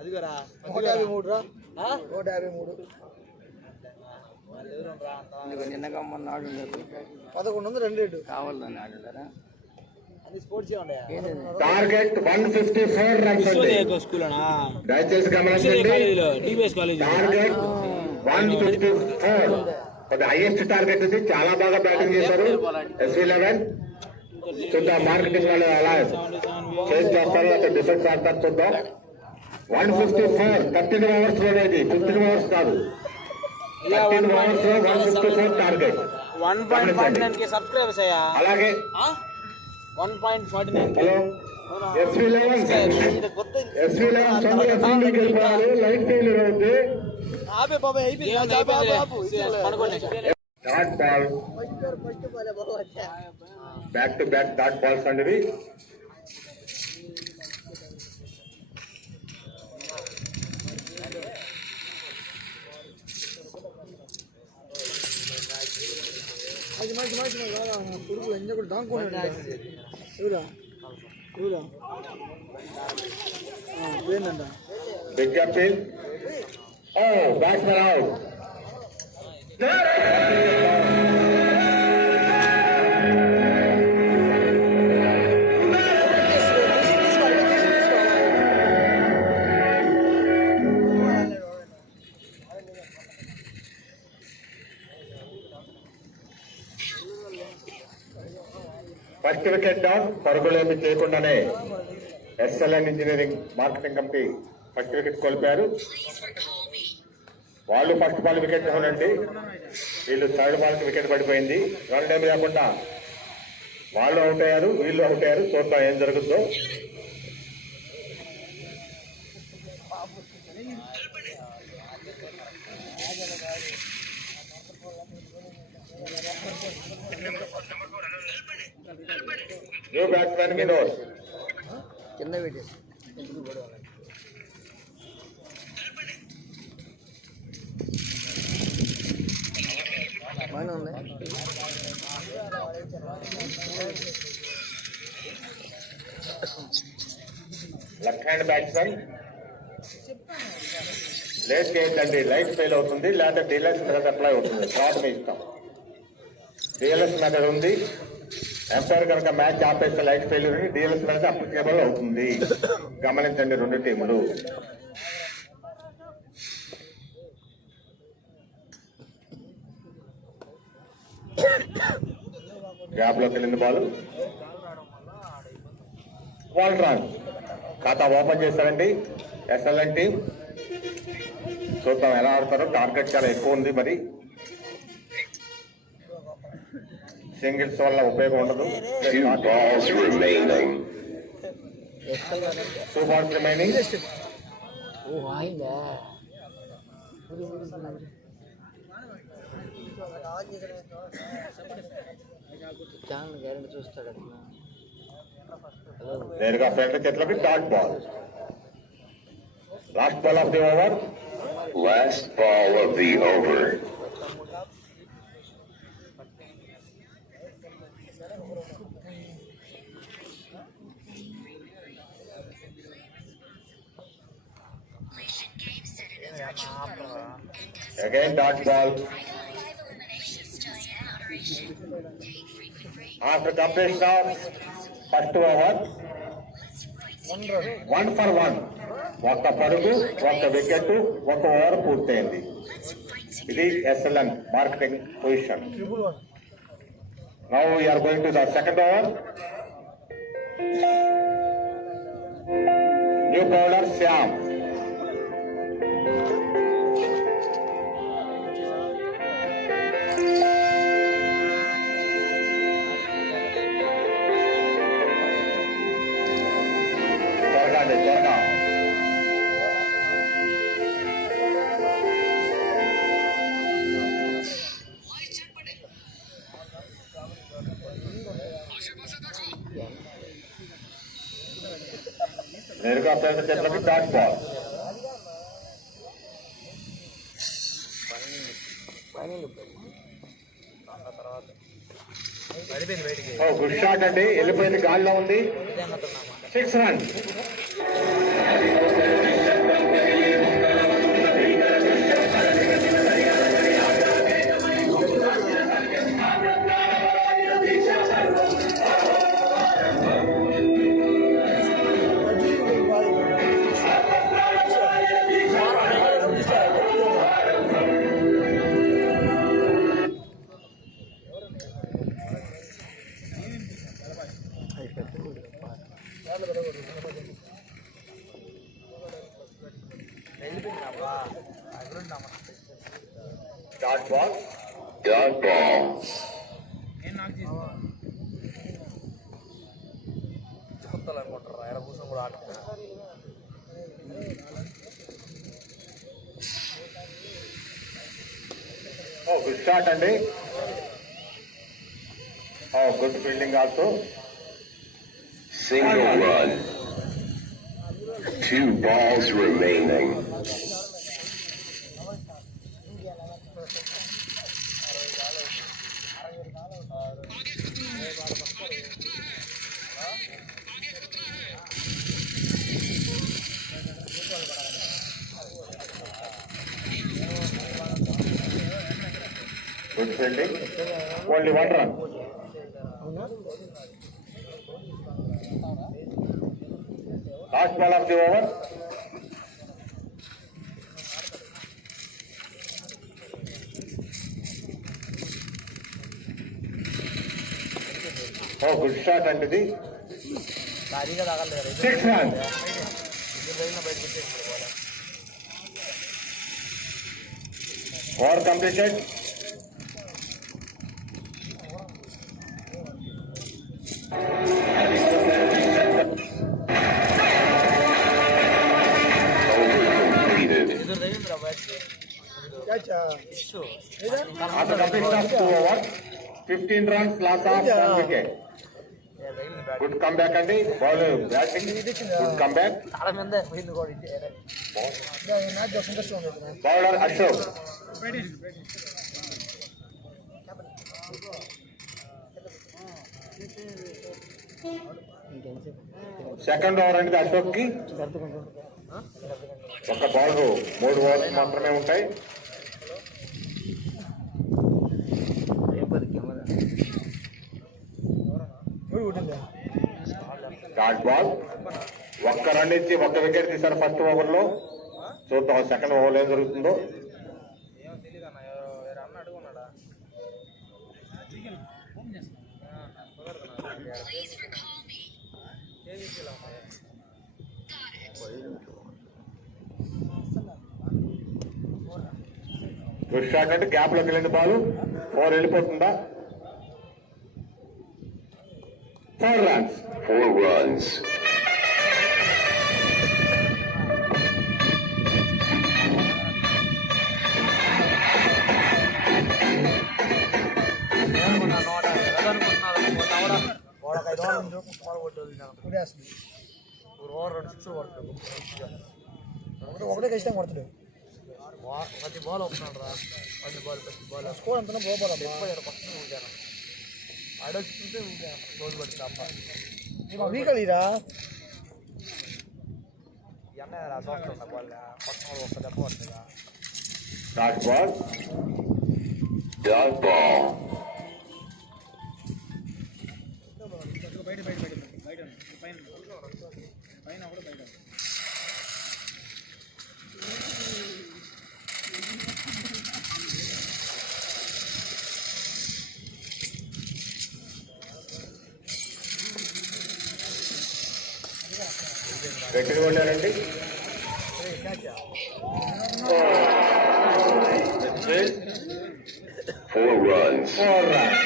అదిగోరా 153 రా 153 నిన్నగా మొన్న ఆడుండరు 11 ఉంది 2 రేటు కావాలని ఆడుండరా. అది స్పోర్ట్స్ ఏంటది? టార్గెట్ 154 రన్స్ అండి. స్కూల్ దయచేసి గమనించండి. కాలేజీలో డిబిఎస్ కాలేజ్. టార్గెట్ 154. అది హైయెస్ట్ టార్గెట్ ఇది. చాలా బాగా బ్యాటింగ్ చేశారు SV11. చూద్దాం మార్కెటింగ్ వాళ్ళు అలా చేసి చేస్తారు, అక్కడ డిఫెన్స్ ఆడతారు. చూద్దాం 154 13 ఓవర్స్ లోనేది, 15 ఓవర్స్ కాదు. 13 ఓవర్స్ 154 టార్గెట్. 1.49 సబ్స్క్రైబర్స్ అయ్యా. అలాగే 1.49. హలో SV11 అసెంబ్లీకి వెళ్ళిపోయారు. లైట్ ఫెయిల్యూర్ అవుతుంది. ఆపే బాబాయ్ అయిపోయింది. డాట్ బాల్, ఫస్ట్ బాలే బాబు వచ్చా. Back to back dot balls అండి. అది మంచి పురుగు ఎంజ కూడా దాంకున్నాడు. ఎవరా ఏంటంట బిగ్ అప్పీల్. ఓ batsmen out. First wicket down. పరుగులేమి చేయకుండానే SLN engineering marketing committee first wicket కోల్పోయారు. వాళ్ళు ఫస్ట్ బాల్ వికెట్ డౌన్ అండి. వీళ్ళు థర్డ్ బాల్ కి వికెట్ పడిపోయింది. రన్ ఏమి లేకుండా వాళ్ళు అవుట్ అయ్యారు, వీళ్ళు అవుట్ అయ్యారు. చూద్దాం ఏం జరుగుతుందో. New batsmen Vinod. కింద పెట్టేసి బాగానే ఉంది. Left hand batsmen. లేట్ చేయొద్దండి, లైట్ ఫెయిల్ అవుతుంది. లేకపోతే డీలక్స్ మెథడ్ అప్లై అవుతుంది. షార్ట్ మీ ఇస్తాం. డీలక్స్ మెథడ్ ఉంది. ఎంపైర్ కనుక మ్యాచ్ ఆపేస్తే లైట్ ఫెయిల్యూర్ అని డీలక్స్ మెథడ్ అప్లికేబుల్ అవుతుంది. గమనించండి రెండు టీములు. గ్యాప్ లోకి వెళ్ళింది బాల్. బాల్ రాన్ ఖాతా ఓపెన్ చేశారండి SLN టీం. చూద్దాం ఎలా ఆడతారో. టార్గెట్ చాలా ఎక్కువ ఉంది. మరి సింగిల్స్ వల్ల ఉపయోగం ఉండదు. 2 balls remaining. 2 balls remaining. ఓ ఆయిందా ఛానల్ గ్యారెంటీ చూస్తాడు అట్లా. నేరుగా ఫ్రంట్ చేతులకి dot ball. Last ball of the over. Last ball of the over. Again dodge ball. After completion of first over, 1 for 1. ఒక్క పరుగు, ఒక్క వికెట్, ఒక ఓవర్ పూర్తయింది. ఇది excellent marketing position. Now we are going to the second over. New bowler Syam. త్వరగా నేరుగా ప్రయత్నం చేసినట్టు డాట్ బాల్. గుడ్ షాట్ అండి, వెళ్ళిపోయింది, గాల్లో ఉంది. 6 runs. Dot ball. Dot ball. Oh, good shot అండి. Oh, good fielding also. Single run. 2 balls remaining. Good fielding. Only 1 run. Last ball of the over. Oh, good shot అండి ఇది. 6 runs. Over completed. After completion of 2 overs, 15 runs, loss of 1 wicket. Good comeback అండి, ball batting, good comeback. Bowler Ashok. Second over అనేది అశోక్ కి. ఒక ball 3 overs మాత్రమే ఉంటాయి. Dot ball. ఒక్క run ఇచ్చి 1 వికెట్ తీశారు ఫస్ట్ ఓవర్ లో. చూద్దాం సెకండ్ ఓవర్ ఏం జరుగుతుందో. గుడ్ షాట్ అంటే గ్యాప్ లోకి వెళ్ళింది బాల్. 4 వెళ్ళిపోతుందా? 4 runs. 4 runs. ఒకటే ఖచ్చితంగా కొడతాడు. ప్రతి బాల్ వస్తున్నాడు రా, ప్రతి బాల్ స్కోర్ అంతా పోపోరా ఆడొచ్చుకుంటే రోజు పడుతుంది అమ్మ వీకలీరా ఎన్న బాల్ పక్కన ఒక దెబ్బ పడుతుందా. Dot ball Dot ball. గట్టిగా కొట్టారండి. 4 runs. 4 runs.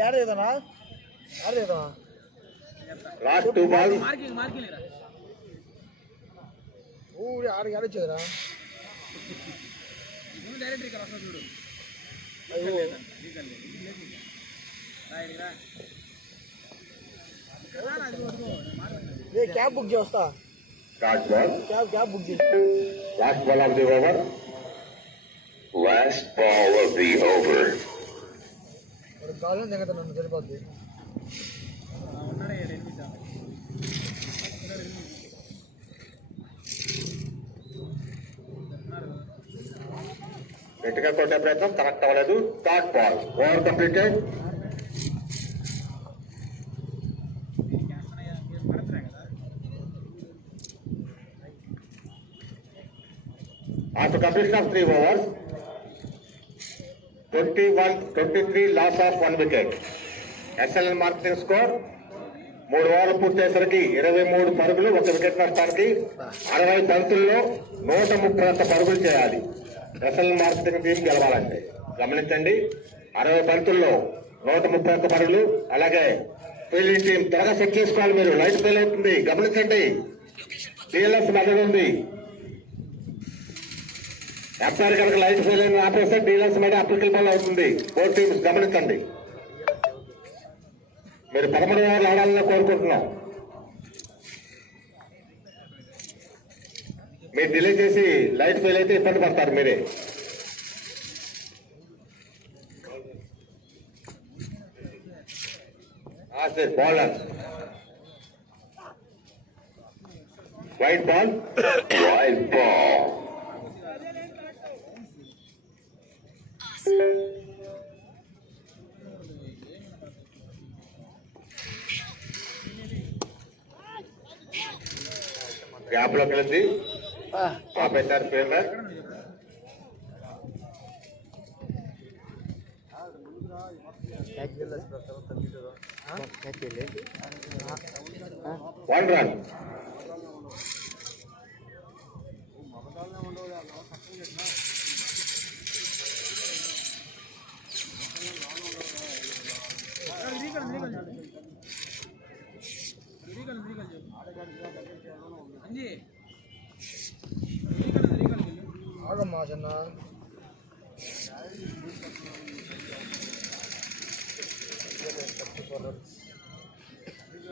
యాడ్ చేద్దానా లాస్ట్ 2 balls. ఊరి ఆడికి ఆడొచ్చేదిరా అయ్యో ఏ క్యాబ్ బుక్ చేస్తా డాట్ బాల్ క్యాబ్ బుక్ చేయి last ball of the over. Last ball of the over. మరి గాలి దిగతా నన్ను సరిపోద్ది గట్టిగా కొట్టే ప్రయత్నం కనెక్ట్ అవ్వలేదు. Dot ball over completed. After completion of 3 overs, 23 loss of 1 wicket. SLN marketing score 3 ఓవర్లు పూర్తయ్యేసరికి 23 పరుగులు, 1 వికెట్ నష్టానికి 60 బంతుల్లో 131 పరుగులు చేయాలి. SLN మార్కెటింగ్ టీం గెలవాలంటే గమనించండి, 60 బంతుల్లో 131 పరుగులు. అలాగే ఫీల్డింగ్ టీం త్వరగా సెట్ చేసుకోవాలి. మీరు లైట్ ఫెయిల్ అవుతుంది, గమనించండి. DLS మెథడ్ ఉంది. ఎంపైర్ కనుక లైట్ ఫెయిల్ అయిన ఆపేస్తే డీలర్స్ మీద అప్లికబుల్ అవుతుంది. బోర్డు టీమ్స్ గమనించండి. మీరు 13 ఓవర్లు ఆడాలని కోరుకుంటున్నాం. మీరు డిలే చేసి లైట్ ఫెయిల్ అయితే ఇబ్బంది పడతారు మీరే. Bowler white ball. Wide ball. Gap లోకి వెళ్ళింది. ఆపేశారు ఫీల్డర్. One run. ఆగమ్మా చిన్న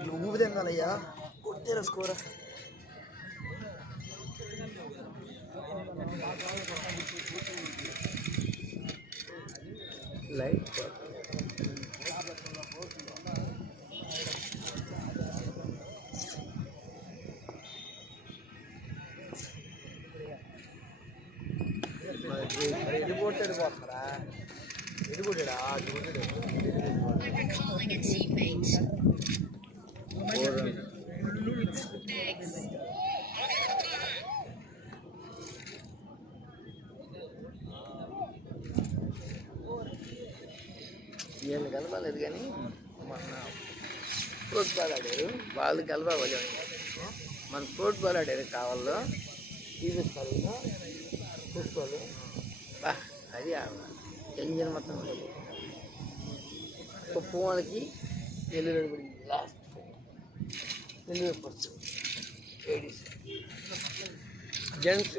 నువ్వు తిన్నానయ్యా కొట్టేరా స్కోర్ లైట్ ఇది కొట్టాడు పోతారా ఇది కొట్టాడా అది కొట్టాడు Recalling a teammate. Thanks. వీళ్ళు కలపాలేదు కానీ మొన్న ఫుట్బాల్ ఆడారు, వాళ్ళు కలపాలి. మన ఫుట్బాల్ ఆడారు కావాలో తీసేస్తారు ఫుట్బాల్ బా అది ఎంజిన్ మొత్తం పప్పు వాళ్ళకి ఎల్లుగడ్డ పడింది. లాస్ట్ ఎల్లుగడ్డ ఫస్ట్ లేడీస్ జెంట్స్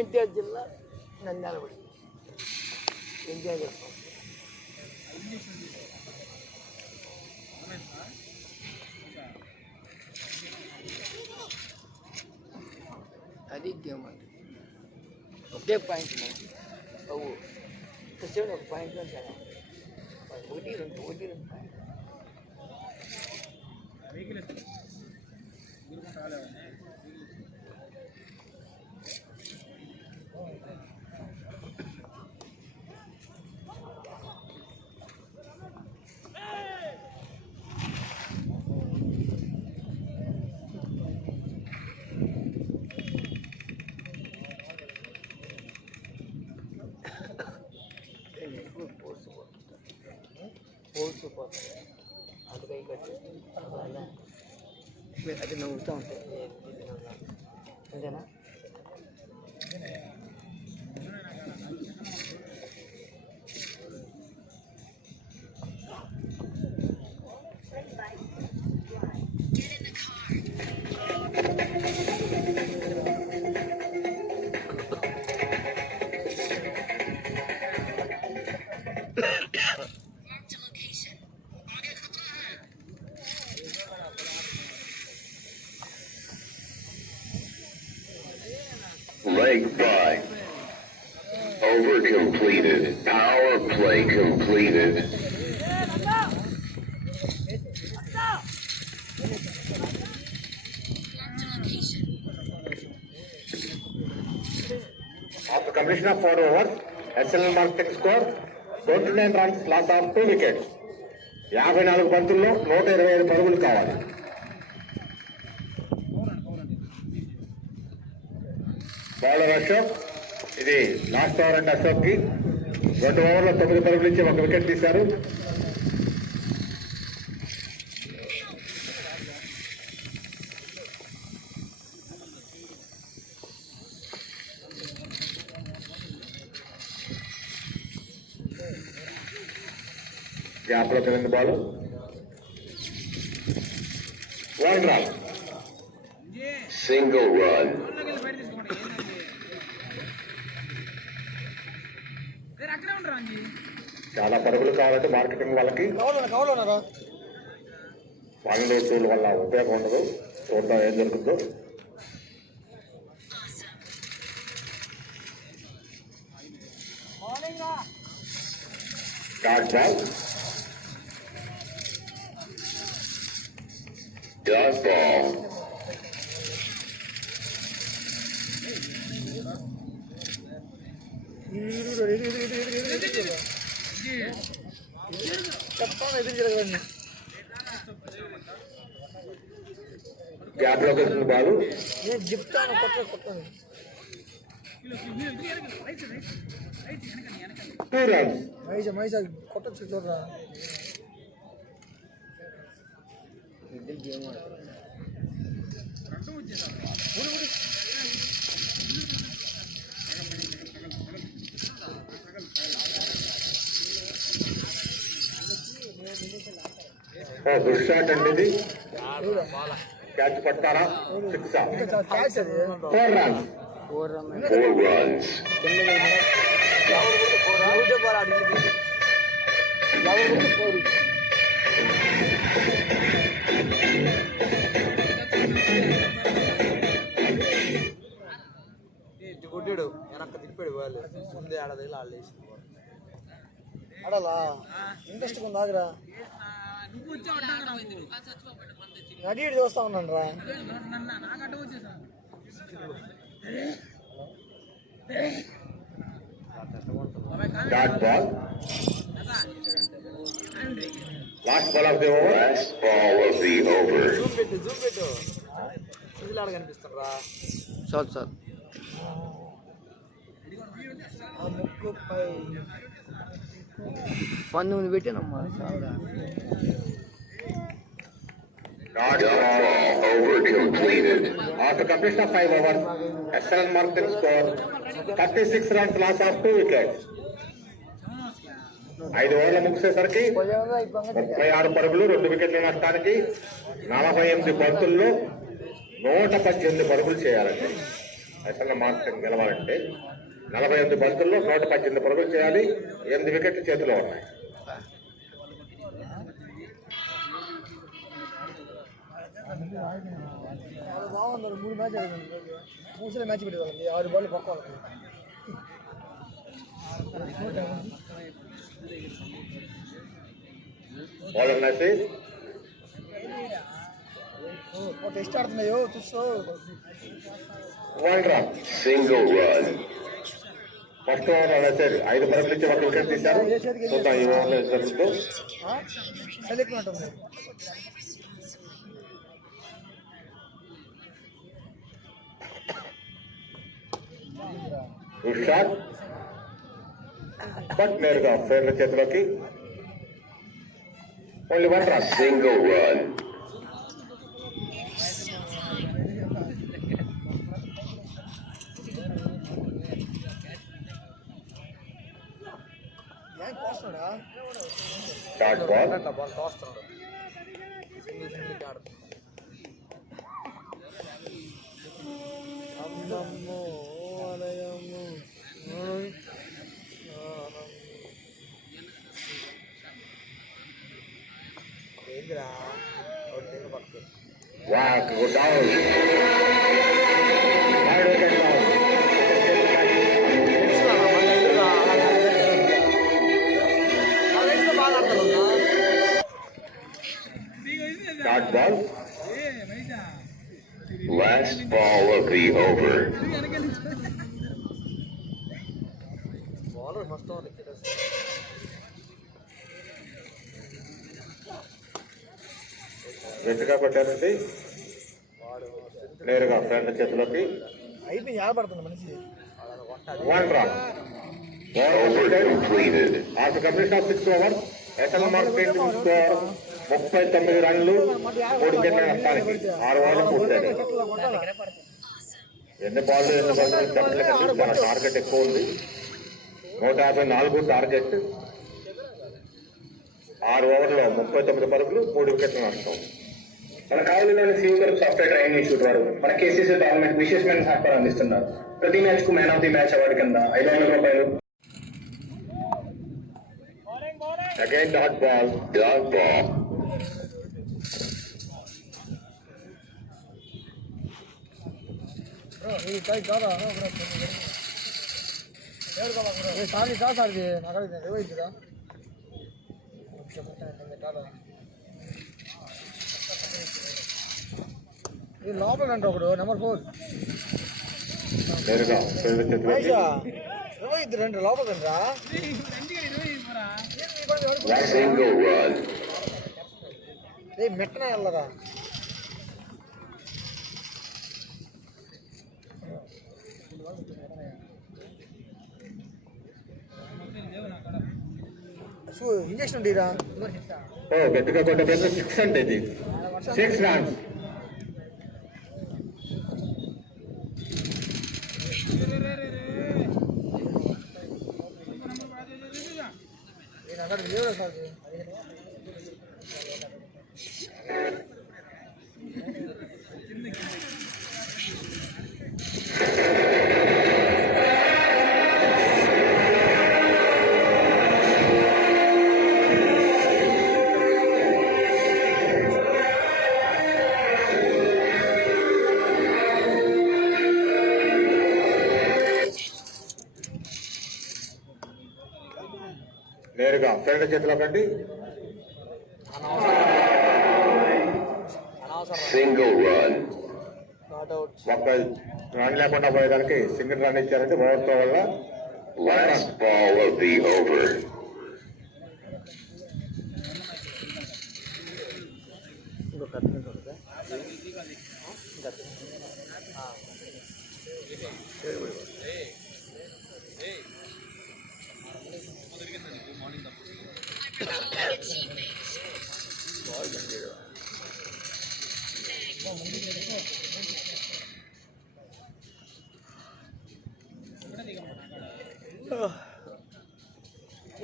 ఎన్టీఆర్ జిల్లా నంద్యాల పడింది. ఎన్టీఆర్ జిల్లా ఫస్ట్ అది గేమ్ అంటే ఒకే పాయింట్ మంచి ఎంతసేపు ఒక పాయింట్లో చాలా ఒకటి రెండు పాయింట్. పోల్స్ పోతుంది అందుకై కట్టి అది నవ్వుతూ ఉంటాయి అంతేనా. Get in the car. Marked a location. Leg by. Over completed. Power play completed. Marked a location. After completion of 4 overs, SLN marketing score 29 runs, loss of 2 wickets. 54 బంతుల్లో 125 పరుగులు కావాలి. బౌలర్ అశోక్, ఇది లాస్ట్ ఓవర్ అంటే అశోక్ కి 2 ఓవర్లో 9 పరుగులు ఇచ్చి 1 wicket తీశారు. గ్యాప్ లో కింద బాల్ 1 run. Single run. చాలా పరుగులు కావాలంటే మార్కెటింగ్ వాళ్ళకి కావాలన్నారా 1 2 వల్ల ఉపయోగం ఉండదు. చూద్దాం ఏం జరుగుతుందో. Dot ball Dot ball. చెప్తాను ఎదురు జరగండి. గ్యాప్ లోకి వస్తుంది బాల్ నేను చెప్తాను కొట్టండి. 2 runs. మహేష్ కొట్టచ్చు చూడరా. గుడ్ షాట్ అండి ఇది. క్యాచ్ పట్టారా? 6 క్యాచ్ అది 4 runs. 4 runs. కొట్టాడు వెనక్క తిప్పాడు వాళ్ళు ముందే ఆడదిగా ఆడలేసి ఆడాలా ఇంట్రెస్ట్ ఉంది ఆగరా. అడి ఇటు చూస్తా ఉన్నాను రా. Dot ball last ball of the over. Last ball of the over. Zoom పెట్టు ఇది ఆడ కనిపిస్తారా. చాలు ఆ ముక్కుపై 19 పెట్టానమ్మా. Dot Dot ball. ball. Over completed. After completion of 5 overs, SLN marketing score 36 runs, loss of 2 wickets. 5 ఓవర్లు ముగిసేసరికి 36 పరుగులు 2 వికెట్ల నష్టానికి 48 బంతుల్లో 118 పరుగులు చేయాలండి. అసలు మార్కెటింగ్ గెలవాలంటే 48 బంతుల్లో 118 పరుగులు చేయాలి. 8 వికెట్లు చేతిలో ఉన్నాయి. బాగుంది. 3 మ్యాచ్ ఆడింది. 3 మ్యాచ్ పెట్టేవాళ్ళకి 6 బాల్ పక్క వాళ్ళకి. బౌలర్ మెసేజ్ టెస్ట్ ఆడుతున్నాయో చూస్తూ 1 run. Single run. First over message 5 పరుగులు ఇచ్చి 1 వికెట్ తీశారు. చూద్దాం ఈ ఓవర్లో ఏం జరుగుతుందో. సెలెక్ట్ ఉంటుంది. గుడ్ షాట్ బట్ నేరుగా ఫేర్ల చేతిలోకి. Only 1 run. Single run. ఏం కోస్తున్నాడా? షార్ట్ బాల్ బాల్ తోస్తున్నాడు. సింగిల్ ఆడుతున్నాడు. అమ్మమ్మో ఆలయము ఏంద్రా పడుతుంది. వాక్ good out. 3rd wicket down. Short ball. Last ball of the over. Bowler first over wicket గట్టిగా కొట్టారండి. నేరుగా ఫ్రెండ్ చేతిలోకి. అయిపోయి ఆడపడుతుంది మనిషి. 1 run. Over completed. After completion of 6 overs, SL market score 39 రన్లు 3 వికెట్ల నష్టానికి 6 ఓవర్లు పూర్తయ్యాయి. ఎన్ని బాల్ చెప్పలేకండి, మన టార్గెట్ ఎక్కువ ఉంది. 154 టార్గెట్. 6 ఓవర్లో 39 పరుగులు 3 వికెట్ల నష్టం. మన కావలిలోని సీనియర్ సాఫ్ట్వేర్ ట్రైనింగ్ ఇన్స్టిట్యూట్ వారు మన కేసీసీ టోర్నమెంట్ విశేషమైన సహకారం అందిస్తున్నారు. ప్రతి మ్యాచ్ కు man of the match award కింద 500 రూపాయలు. Again dot ball. Dot ball. Sorry sorry నాకు ఏమైందిరా? ఈ లోపల అంట ఒకడు నెంబర్ 4 నేరుగా ఫ్రెండ్ చేతిలోకి. ఏమైంది రండి లోపల రా. Single run. ఏ మెట్టన వెళ్ళరా? ఇంజక్షన్ ఉండీరా. ఓ గట్టిగా కొట్టే 6 అంటే ఇది 6 runs. నేను అక్కడ లేవురా సార్. నేరుగా ఫ్రెండ్ చేతిలో కండి. Single run. ఒక్క రన్ లేకుండా పోయేదానికి సింగిల్ రన్ ఇచ్చారంటే ఓవర్తో వల్ల. Last ball of the over.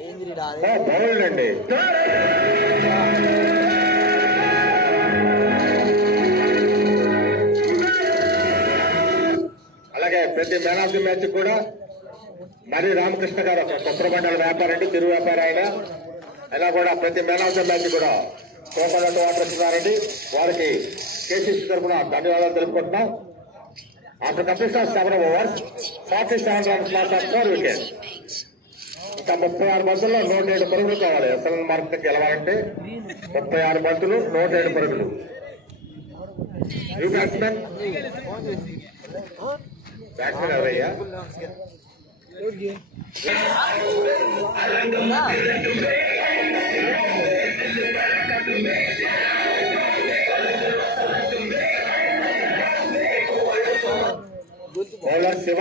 ఏంది బౌల్డ్ అండి. అలాగే ప్రతి మ్యాన్ ఆఫ్ ది మ్యాచ్ కూడా మరి రామకృష్ణ గారు ఒక కొత్త బండాల వ్యాపారండి, తిరు వ్యాపారి ఆయన. ఇలా కూడా ప్రతి మ్యాన్ ఆఫ్ ది మ్యాచ్ కూడా కోపలతో ఆటరిస్తున్నారండి. వారికి కేసీసీ తరఫున ధన్యవాదాలు తెలుపుకుంటున్నాం. After completion of 7 overs, 47 runs lost of 4 wickets. మొత్తం 36 బంతుల్లో 107 పరుగులు కావాలి. ఎస్ఎల్ మార్కెట్ గెలవాలంటే 36 బంతులు 107 పరుగులు. బ్యాట్స్మెన్ ఎవరయ్యా? బౌలర్ శివ,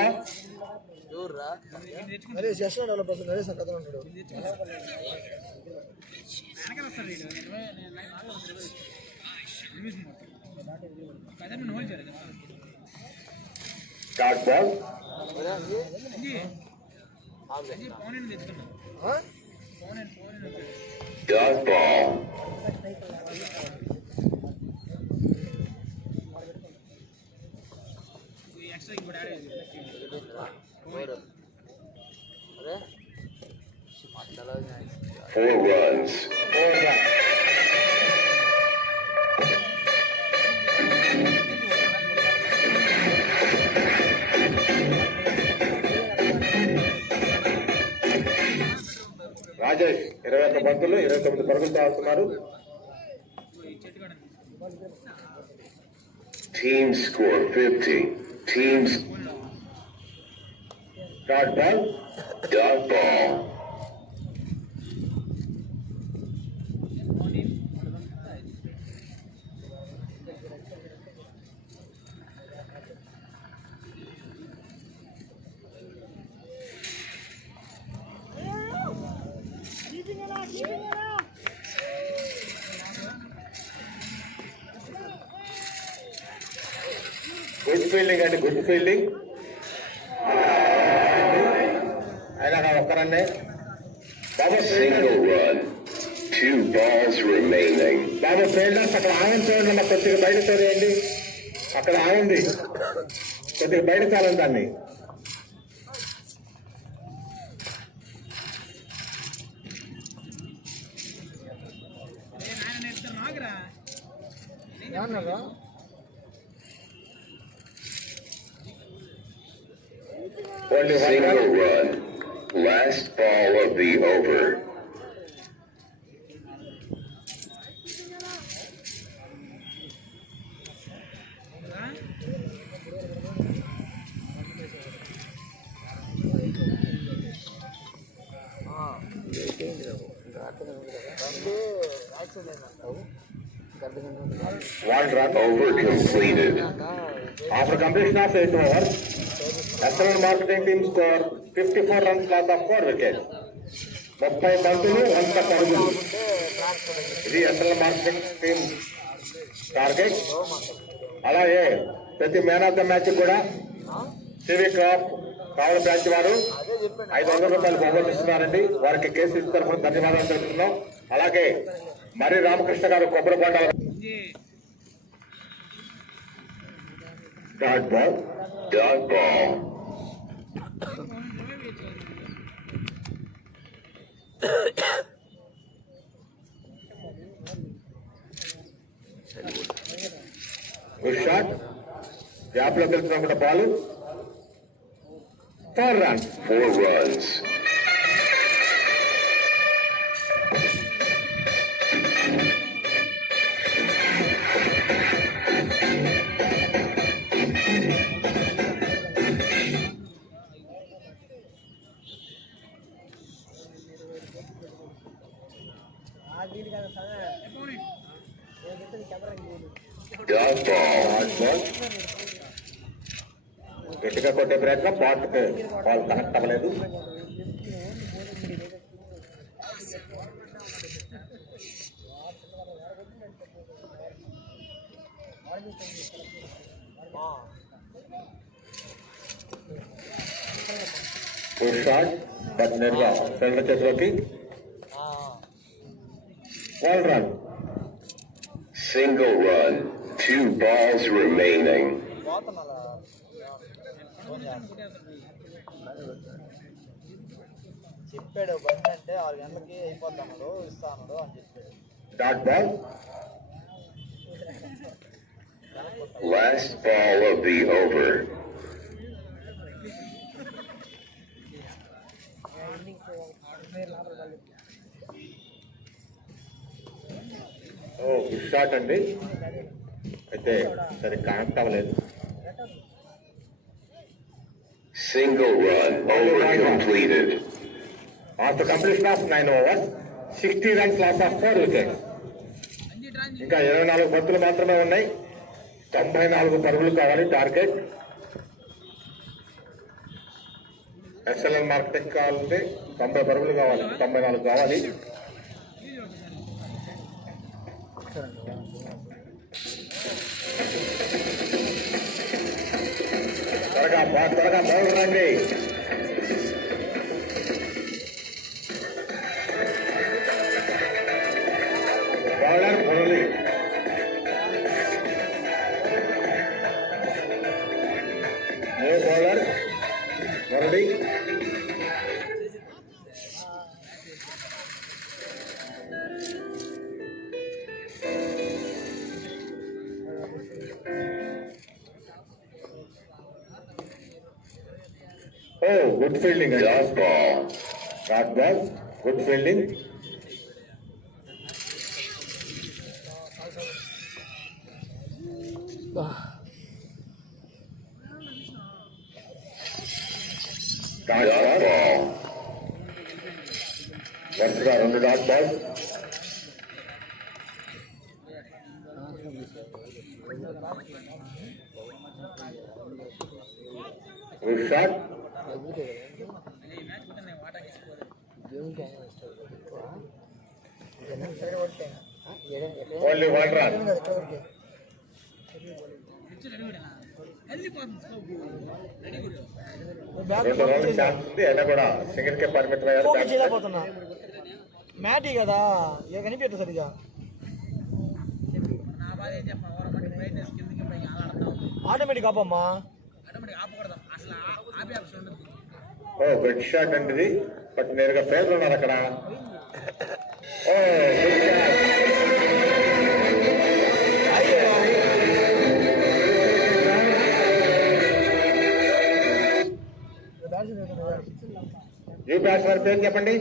నరేష్ చేస్తున్నాడు వాళ్ళ ప్రశ్న నరేష్ కథ ఉంటాడు. Dot ball, Dot ball. Four runs. Rajesh 21 బంతులు 29 పరుగులతో ఆడుతున్నారు. Teams score 50. Teams dot ball, dot ball. Good fielding అండి, గుడ్ ఫీల్డింగ్. అయినా ఒక్కరన్నే. బాబు Single run. 2 balls remaining. బాబు ఫీల్డర్స్ అక్కడ ఆమె చూడండి, కొద్దిగా బయట చూడండి. అక్కడ ఆగింది, కొద్దిగా బయట చాలండి దాన్ని. Only one Single run. run. Last ball of the over. One run. Over completed. After completion of 8 overs, SLN marketing team score 54 runs, loss of 4 wickets. 30 బంతులు 100 పరుగులు. ఇది SLN మార్కెటింగ్ టీమ్ టార్గెట్. అలాగే ప్రతి మ్యాన్ ఆఫ్ ద మ్యాచ్ కూడా CV craft కావల branch వారు 500 రూపాయలు బహుమతి ఇస్తున్నారండి. వారికి కేసీ తరఫున ధన్యవాదాలు తెలుపుతున్నాం. అలాగే మరి రామకృష్ణ గారు Kobbarikonda dot ball, Dot ball. Good shot. Gap లో వెళ్తున్నా ball. 4 runs. 4 runs. Dot ball. గట్టిగా కొట్టే ప్రయత్నం, బాల్ కనెక్ట్ అవ్వలేదు. గుడ్ షాట్, బట్ నేరుగా ఫీల్డర్ చేతిలోకి. 1 run. Single run. 2 balls remaining. చెప్పాడు బండి అంటే 6 గంటలకి అయిపోతాడు ఇస్తాను అని చెప్పాడు. Dot ball, Last ball of the over. Good shot అండి, అయితే సరే కనెక్ట్ అవ్వలేదు. Single run over completed. After completion of 9 overs, 60 runs loss of 4 wickets. ఇంకా 24 బంతులు మాత్రమే ఉన్నాయి. 94 పరుగులు కావాలి టార్గెట్. ఎక్సలెంట్ మార్కెటింగ్ కావాలంటే 90 పరుగులు కావాలి, 94 కావాలి. త్వరగా బౌలర్ రండి. Bowler Murali, bowler Murali. Good fielding. Dot ball. Dot ball, good fielding. Dot Dot ball, ball. వరుసగా 2 dot ball. Good shot. Only 1 run. 2 రన్ల ఛాన్స్ ఉంది, అయినా కూడా సింగిల్ కే పరిమితమయ్యారు. ఫోకస్ చేయలేకపోతున్నా, మ్యాటీ కదా ఇక కనిపించదు సరిగా. ఆటోమేటిక్ ఆపమ్మా. గుడ్ షాట్ అండి ఇది, బట్ నేరుగా ఫేర్ ఉన్నారు అక్కడ. Good shot. న్యూ బ్యాట్స్మెన్ పేరు చెప్పండి.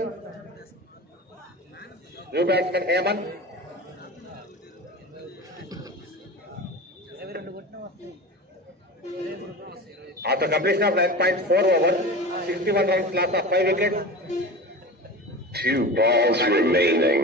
New batsmen Hemant. After completion of 9.4 overs, 61 runs loss of 5 wickets. 2 balls remaining.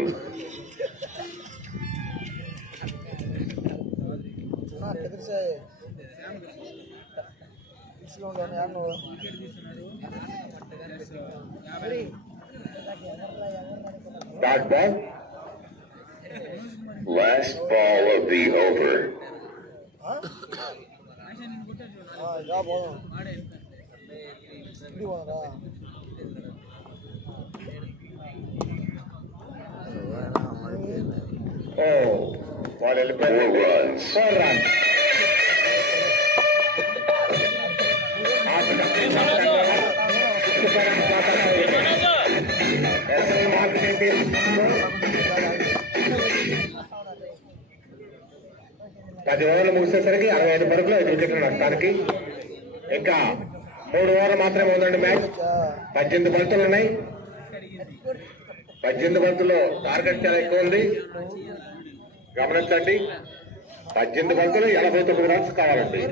Dot ball. Last ball of the over. Ball 4 runs. 4 runs. పది ఓవర్లు ముగిసేసరికి 65 పరుగులు 5 వికెట్ల నష్టానికి. ఇంకా 3 ఓవర్లు మాత్రమే ఉందండి మ్యాచ్. 18 బంతులు ఉన్నాయి. 18 బంతుల్లో టార్గెట్ చాలా ఎక్కువ ఉంది, గమనించండి. 18 బంతులు 89 రన్స్ కావాలండి.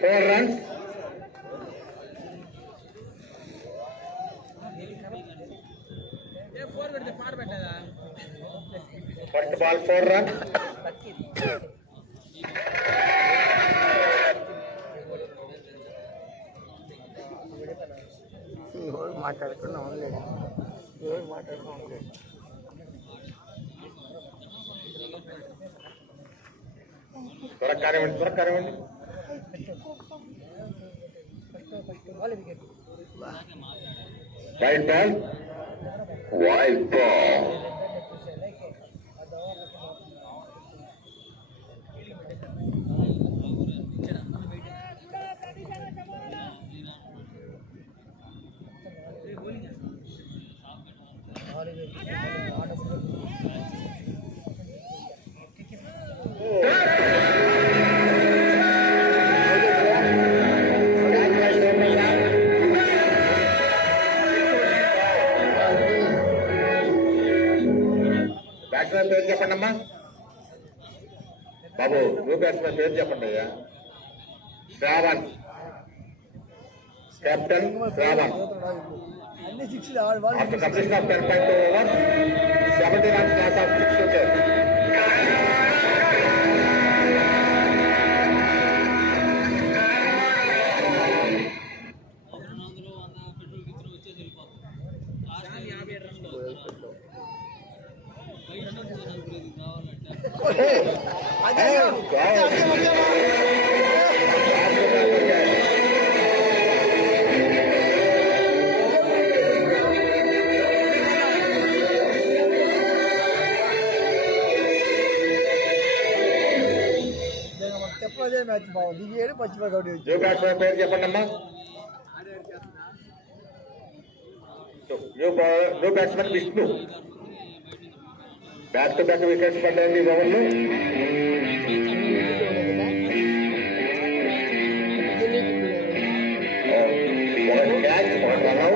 Four runs. First ball 4 runs. మాట్లాడుకున్నా ఉండలేదు, మాట్లాడుకున్నా ఉండలేదు. త్వరగా కానివ్వండి. Right ball. Wide ball. Batsmen పేరు చెప్పండి అమ్మా బాబు. న్యూ బ్యాట్స్మెన్ పేరు చెప్పండి అయ్యా. శ్రావణ్, కెప్టెన్ శ్రావణ్. అన్ని six After completion of 10.2 overs, 70 runs loss of 6 wickets. చెప్పదే match బాగుంది. ఈ ఏడు పచ్చిమిరపకాయ ఒకటి న్యూ బ్యాట్స్మెన్ పేరు చెప్పండి అమ్మా. New batsmen Vishnu. Back to back wickets పడ్డాయండి ఈ ఓవర్లు. Catch run out.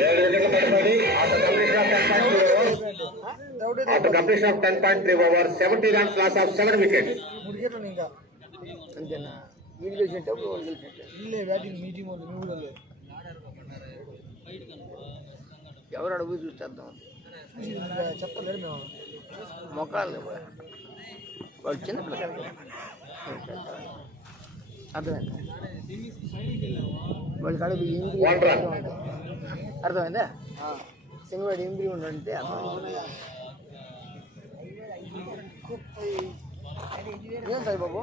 7 వికెట్లు పడిపోయి after completion of 10.3 overs, 70 runs loss of 7 wickets. 3 వికెట్లు ఇంకా అంతేనా వీళ్ళు గెలిచినట్టు వాళ్ళు గెలిచినట్టు ఇల్లే బ్యాటింగ్ మీ టీం వాళ్ళు మీ ఊళ్ళో ఎవరు అడుగు చూసేద్దాం చూసి చెప్పలేడు మేము. మొక్కలు వాళ్ళు చిన్న పిల్లలు అర్థమైందా వాళ్ళకి అడుగు One run. అర్థమైందా సింగవాడి ఇంద్రి ఉండంటే అర్థమైంది. ఏం sir Babu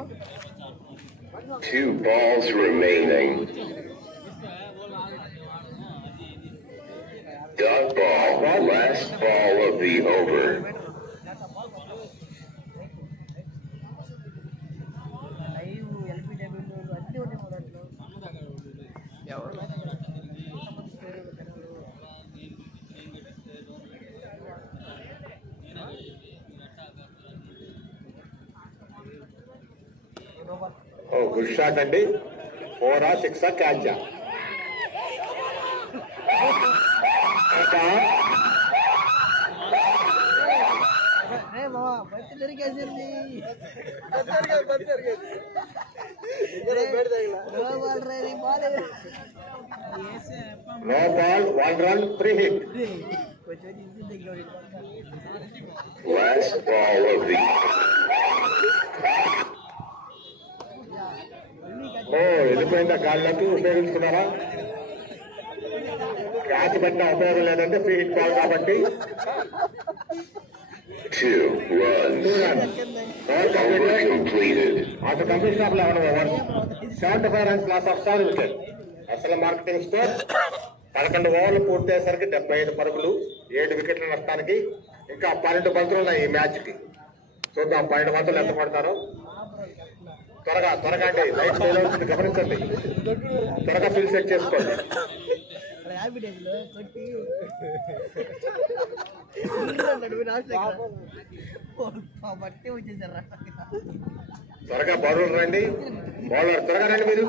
2 balls remaining. Dot ball, last ball of the over. ఎవరు గుడ్ షాట్ అండి. 4 6 catch. No ball, 1 run, 3 hit. Last ball of the వెళ్ళిపోయిందా గాల్లోకి ఉపయోగించుకున్నారా? క్యాచ్ పెట్టిన ఉపయోగం లేదంటే ఫ్రీ హిట్ బాల్ కాబట్టి 2 runs. Completed. After completion of 11 overs, 75 runs loss of 7 wickets. అసలు marketing score 11 ఓవర్లు పూర్తయ్యేసరికి 75 పరుగులు, 7 వికెట్ల నష్టానికి ఇంకా 12 బంతులు ఉన్నాయి ఈ మ్యాచ్ కి. చూద్దాం 12 బంతులు ఎంత పడతారో. త్వరగా అండి, లైట్ ఫెయిల్ అవుతుంది గమనించండి. త్వరగా ఫిల్ సెట్ చేసుకోండి. త్వరగా బౌలర్ రండి, బౌలర్ త్వరగా రండి మీరు.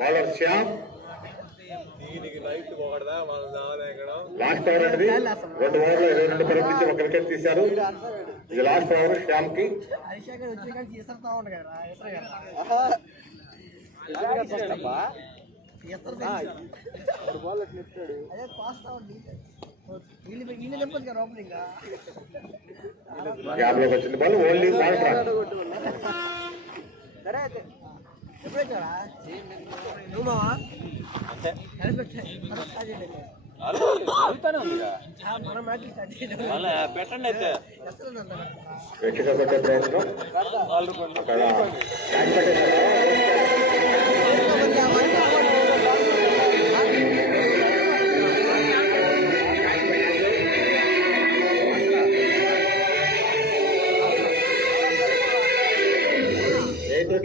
బౌలర్ శ్యామ్. లాస్ట్ ఓవర్ అనేది 2 ఓవర్లు 22 పరుగులు ఇచ్చి 1 వికెట్ తీశారు. ఇది లాస్ట్ ఓవర్ శ్యామ్ కి. గ్యాప్ లోకి వచ్చింది బాల్, ఓన్లీ బాల్ ట్రాక్. వ్యక్తిగత ప్రయత్నం అక్కడ క్యాచ్ పెట్టేశారు.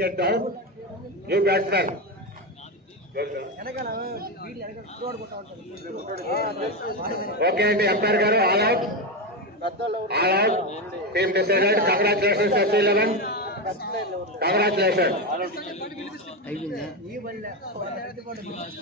Get down. New batsman. Okay, అండి అంపైర్ గారు all out. Team decided. Congratulations SC11. Congratulation. అయిపోయిందా